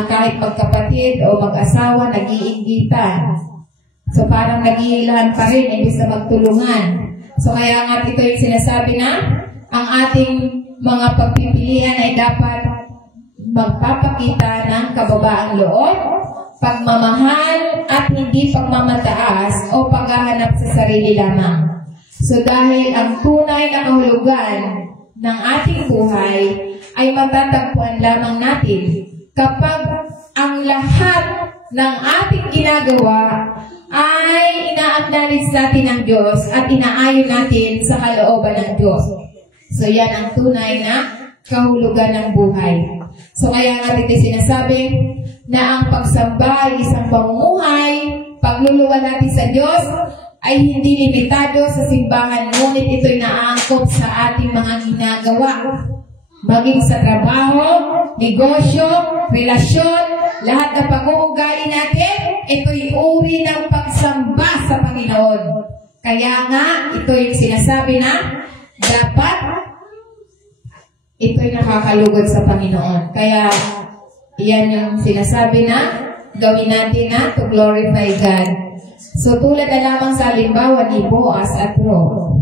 kahit magkapatid o mag-asawa, nag-iinggitan. So, parang nag-iilahan pa rin, imbis na magtulungan. So, kaya nga ito yung sinasabi na ang ating mga pagpipilian ay dapat magpapakita ng kababaang loob, pagmamahal, at hindi pagmamataas o paghahanap sa sarili lamang. So, dahil ang tunay na kahulugan ng ating buhay ay matatagpuan lamang natin kapag ang lahat ng ating ginagawa ay ina-acknowledge natin ng Diyos at inaayon natin sa kalooban ng Diyos. So yan ang tunay na kahulugan ng buhay. So kaya nga dito sinasabi na ang pagsamba ay isang pamumuhay, pagluluwalhati sa Diyos ay hindi limitado sa simbahan, ngunit ito'y naaangkop sa ating mga ginagawa. Maging sa trabaho, negosyo, relasyon, lahat ng pag-uugali natin, ito'y uri ng pagsamba sa Panginoon. Kaya nga, ito yung sinasabi na dapat ito'y nakakalugod sa Panginoon. Kaya, yan yung sinasabi na gawin natin na to glorify God. So, tulad na lamang sa halimbawa ni Boaz at Ruth.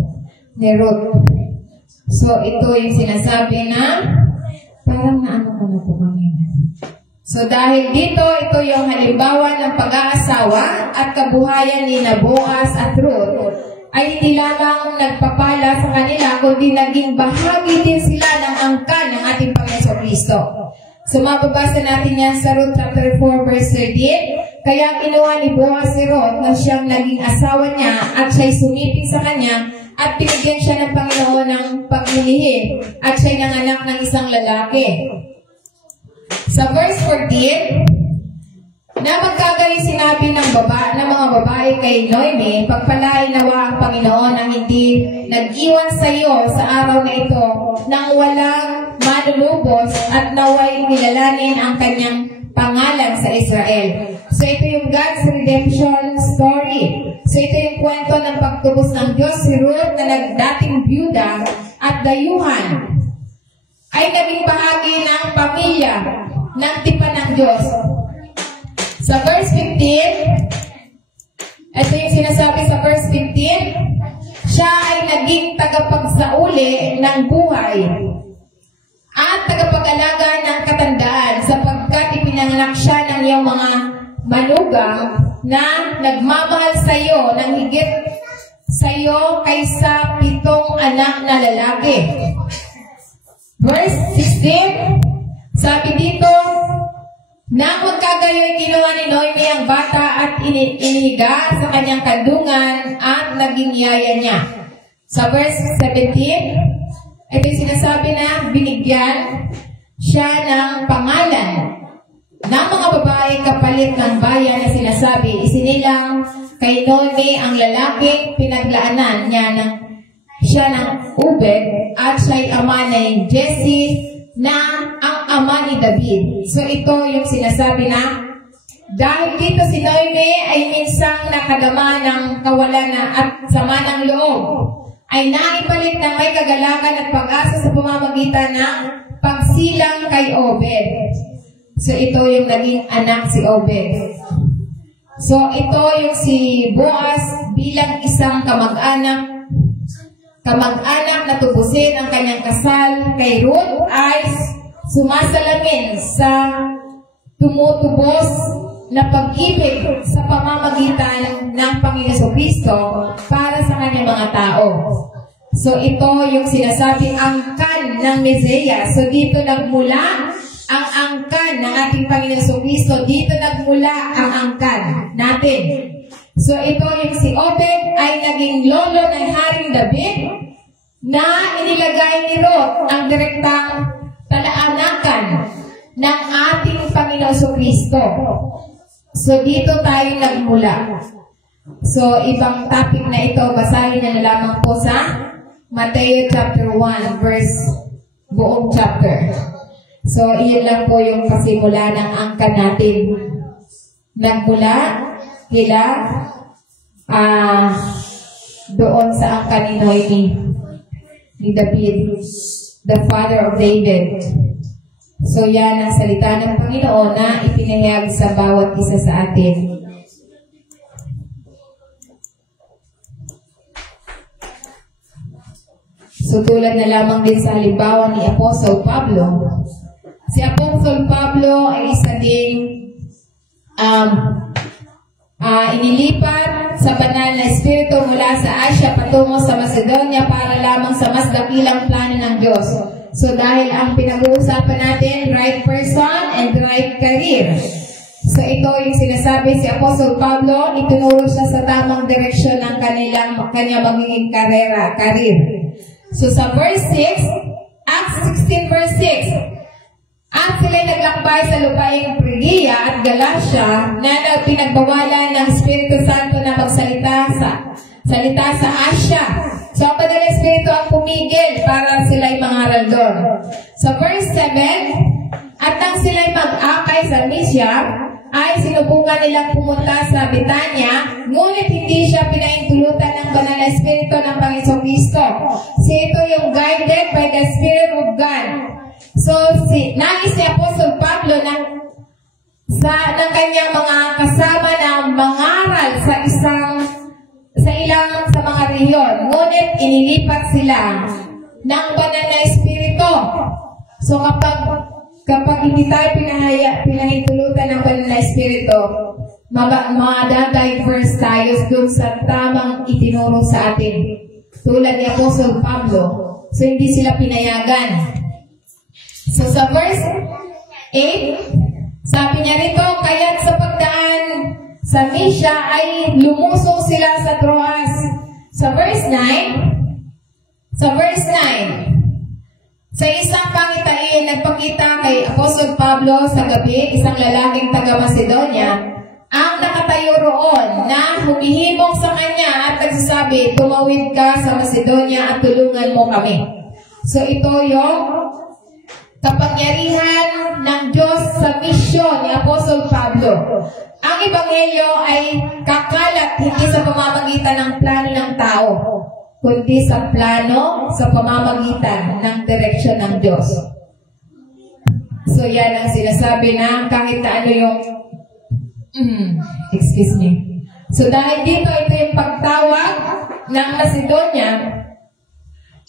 So, ito yung sinasabi na parang naano ko na po kanina. So dahil dito, ito yung halimbawa ng pag-aasawa at kabuhayan ni Boaz at Ruth, ay hindi lamang nagpapala sa kanila, kundi naging bahagi din sila ng angkan ng ating Panginoon Kristo. So mababasa natin yan sa Ruth chapter 4 verse 13. Kaya kinuha ni Boaz si Ruth na siyang naging asawa niya at siya'y sumiping sa kanya at binigyan siya ng Panginoon ng paglilihin at siya'y nanganak ng isang lalaki. Sa verse 14, na magkagaling sinabi ng mga babae kay Noemi, pagpalain nawa ang Panginoon ang hindi nag-iwan sa iyo sa araw na ito nang walang manulubos at naway nilalanin ang kanyang pangalan sa Israel. So ito yung God's redemption story. So ito yung kwento ng pagtubos ng Diyos si Ruth na nagdating byuda at dayuhan ay naging bahagi ng pamilya ng tipan ng Diyos. Sa verse 15, ito yung sinasabi sa verse 15, siya ay naging tagapagsauli ng buhay at tagapag-alaga ng katandaan sapagkat ipinanganak siya ng iyong mga manugang na nagmamahal sa iyo ng higit sa iyo kaysa 7 anak na lalaki. Verse 16, sabi dito, na magkagayoy kinuha ni Noemi ang bata at inihiga sa kanyang kandungan at naging yaya niya. Sa verse 17, ito yung sinasabi na binigyan siya ng pangalan ng mga babae kapalit ng bayan na sinasabi, isinilang kay Noemi ang lalaking pinaglaanan niya siya ng Obed at siya'y ama ni Jesse na ang ama ni David. So ito yung sinasabi na dahil dito si Noemi ay minsang nakadama ng kawalan at sama ng loob, ay naibalik ng may kagalakan at pag-asa sa pamamagitan ng pagsilang kay Obed. So ito yung naging anak si Obed. So ito yung si Boaz bilang isang kamag-anak na tubusin ang kanyang kasal kay Ruth ay sumasalamin sa tumutubos na pag-ibig sa pamamagitan ng Panginoon Kristo para sa kanyang mga tao. So ito yung sinasabing angkan ng Mesiya. So dito nagmula ang angkan ng ating Panginoon Kristo. Dito nagmula ang angkan natin. So ito yung si Obed ay naging lolo ng Haring David na inilagay ni Ruth ang direktang talaanakan ng ating Panginoon Kristo. So dito tayo nagmula. So ibang topic na ito, basahin na lamang po sa Mateo chapter 1 verse buong chapter. So iyon lang po yung pasimula ng angkan natin. Nagmula kila doon sa angkan ni Noemi, ni David, the father of David. So yan ang salita ng Panginoon na ipinahayag sa bawat isa sa atin. So tulad na lamang din sa halimbawa ni Apostle Pablo. Si Apostle Pablo ay isa ding inilipat sa banal na espiritu mula sa Asia patungo sa Macedonia para lamang sa mas dakilang plano ng Diyos. So dahil ang pinag-uusapan natin, right person and right career. So ito yung sinasabi si Apostle Pablo, itunuro siya sa tamang direksyon ng kanya magiging career. So sa verse 6, Acts 16 verse 6, at sila'y naglakbay sa lupaing Phrygia at Galatia na pinagbawalan ng Espiritu Santo na magsalita sa Asia. So ang Banal na Espiritu ang pumigil para sila'y mangaral doon. Sa verse 7, at nang sila'y mag-akay sa Mysia, ay sinubukan nilang pumunta sa Betania, ngunit hindi siya pinaintulutan ng Banal na Espiritu ng Panginoon Kristo. So ito yung guided by the Spirit of God. So, nais si Apostle Pablo ng kanyang mga kasama na mangaral sa ilang sa mga rehiyon. Ngunit inilipat sila ng Banal na Espiritu. So, kapag Kapag hindi tayo pinahintulutan ng banal na Espiritu, madadiverse tayo dun sa tamang itinuro sa atin. Tulad ni Apostle Pablo. So, hindi sila pinayagan. So, sa verse 8, sabi niya rito, kaya't sa pagdaan sa Mysia ay lumusong sila sa Troas. Sa verse 9, sa isang pangitain, nagpakita kay Apostle Pablo sa gabi, isang lalaking taga-Macedonia, ang nakatayo roon na humihimok sa kanya at nagsasabi, tumawid ka sa Macedonia at tulungan mo kami. So ito yung kapangyarihan ng Diyos sa misyon ni Apostle Pablo. Ang Ebanghelyo ay kakalat hindi sa pamamagitan ng plano ng tao, kundi sa plano, sa pamamagitan ng direksyon ng Diyos. So yan ang sinasabi na kahit na ano yung excuse me. So dahil dito, ito yung pagtawag ng Macedonia.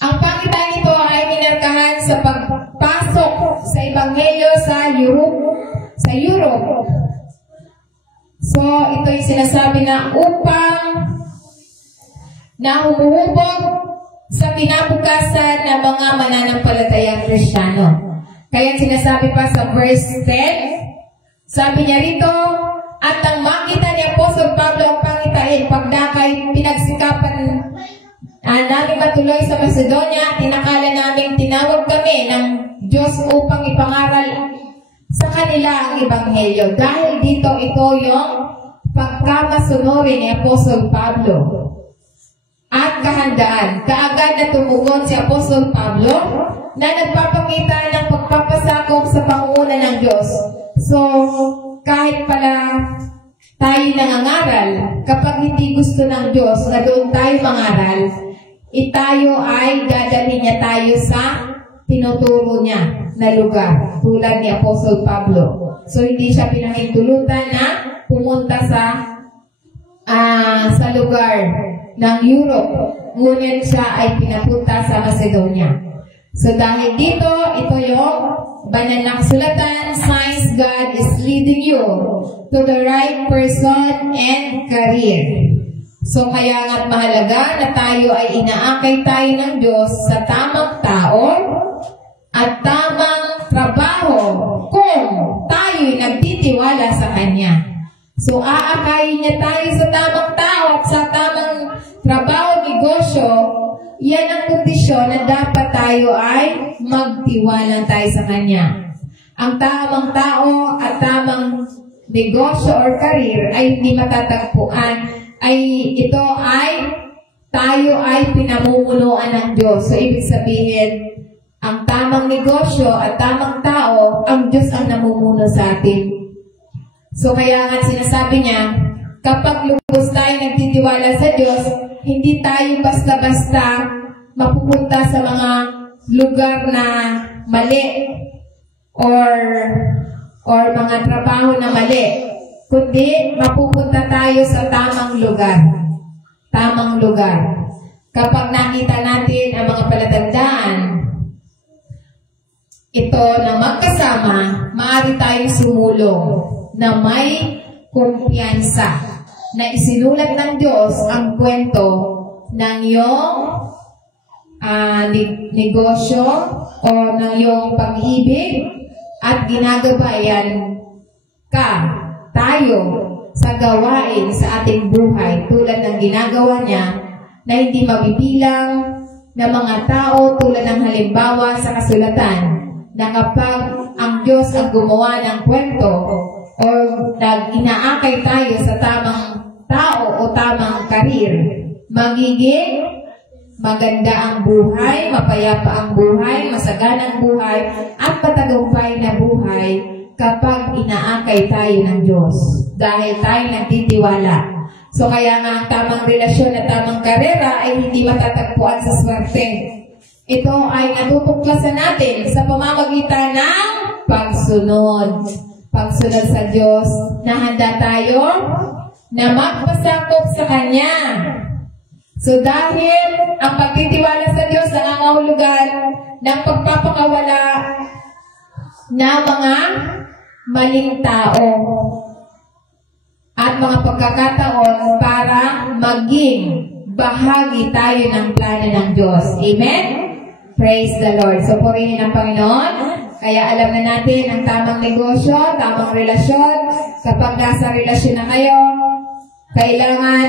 Ang pangitan nito ay minarkahan sa pagpasok sa Ebanghelyo sa Europe. So ito yung sinasabi na upang na humuhubog sa pinabukasan ng mga mananampalatayang Kristiyano. Kaya sinasabi pa sa verse 10, sabi niya rito, at ang makita ni Apostol Pablo ang pangitain, pagdakay pinagsikapan namin matuloy sa Macedonia, tinakala namin tinawag kami ng Diyos upang ipangaral sa kanila ang Ebanghelyo. Dahil dito, ito yung pagkamasunori ni Apostol Pablo. At kahandaan, kaagad na tumugon si Apostol Pablo na nagpapakita ng pagpapasakop sa pangunguna ng Diyos. So, kahit pala tayo nangangaral, kapag hindi gusto ng Diyos na doon tayo mangaral, tayo ay dadalhin niya tayo sa tinuturo niya na lugar, tulad ni Apostol Pablo. So, hindi siya pinahintulutan na pumunta sa lugar ng Europe, ngunit siya ay pinapunta sa Macedonia. So dahil dito, ito yung banal na kasulatan, signs God is leading you to the right person and career. So kaya nga't mahalaga na tayo ay inaakay tayo ng Diyos sa tamang tao at tamang trabaho kung tayo'y nagtitiwala sa Kanya. So aakayin niya tayo sa tamang tao at sa tamang trabaho, negosyo, yan ang kondisyon na dapat tayo ay magtiwala tayo sa Kanya. Ang tamang tao at tamang negosyo or career ay hindi matatagpuan, tayo ay pinamumunuan ng Diyos. So ibig sabihin, ang tamang negosyo at tamang tao, ang Diyos ang namumuno sa atin. So kaya nga sinasabi niya, kapag lubos tayo nagtitiwala sa Diyos, hindi tayo basta-basta mapupunta sa mga lugar na mali or mga trabaho na mali, kundi mapupunta tayo sa tamang lugar. Tamang lugar. Kapag nakita natin ang mga palatandaan, ito na magkasama, maaari tayong sumulong na may kumpiyansa na isinulat ng Diyos ang kwento ng iyong negosyo o ng iyong pag-ibig at ginagabayan tayo sa gawain sa ating buhay tulad ng ginagawa niya na hindi mabibilang na mga tao tulad ng halimbawa sa kasulatan na kapag ang Diyos ang gumawa ng kwento o inaakay tayo sa tamang tao o tamang karir, magiging maganda ang buhay, mapayapa ang buhay, masaganang buhay, at patagumpay na buhay kapag inaakay tayo ng Diyos. Dahil tayo nagtitiwala. So kaya nga ang tamang relasyon at tamang karera ay hindi matatagpuan sa swerte. Ito ay natutuklasan natin sa pamamagitan ng pagsunod. Pagsunod sa Diyos na handa tayo na magpasakop sa Kanya. So dahil ang pagtitiwala sa Diyos nangangahulugan ng pagpapakawala na mga maling tao at mga pagkakataon para maging bahagi tayo ng plano ng Diyos. Amen? Praise the Lord. So, purihin ang Panginoon. Kaya alam na natin ang tamang negosyo, tamang relasyon. Kapag nasa relasyon na kayo, kailangan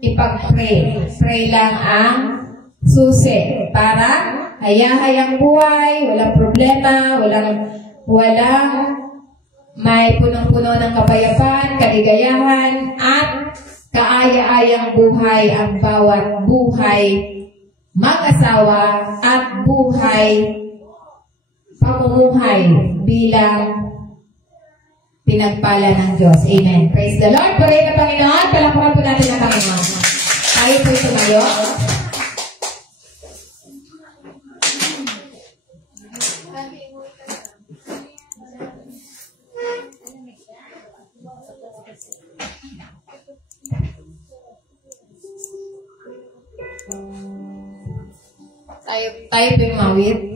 ipag-pray. Pray lang ang susi para hayahayang buhay, walang problema, walang may punong-puno ng kapayapaan, kaligayahan, at kaaya-ayang buhay ang bawat buhay mag-asawa at buhay pamumuhay bilang pinagpala ng Diyos. Amen. Praise the Lord. Purihin ang Panginoon. Palakpakan po natin ang Panginoon. Tayo po tumayo. Tayo po yung mawit.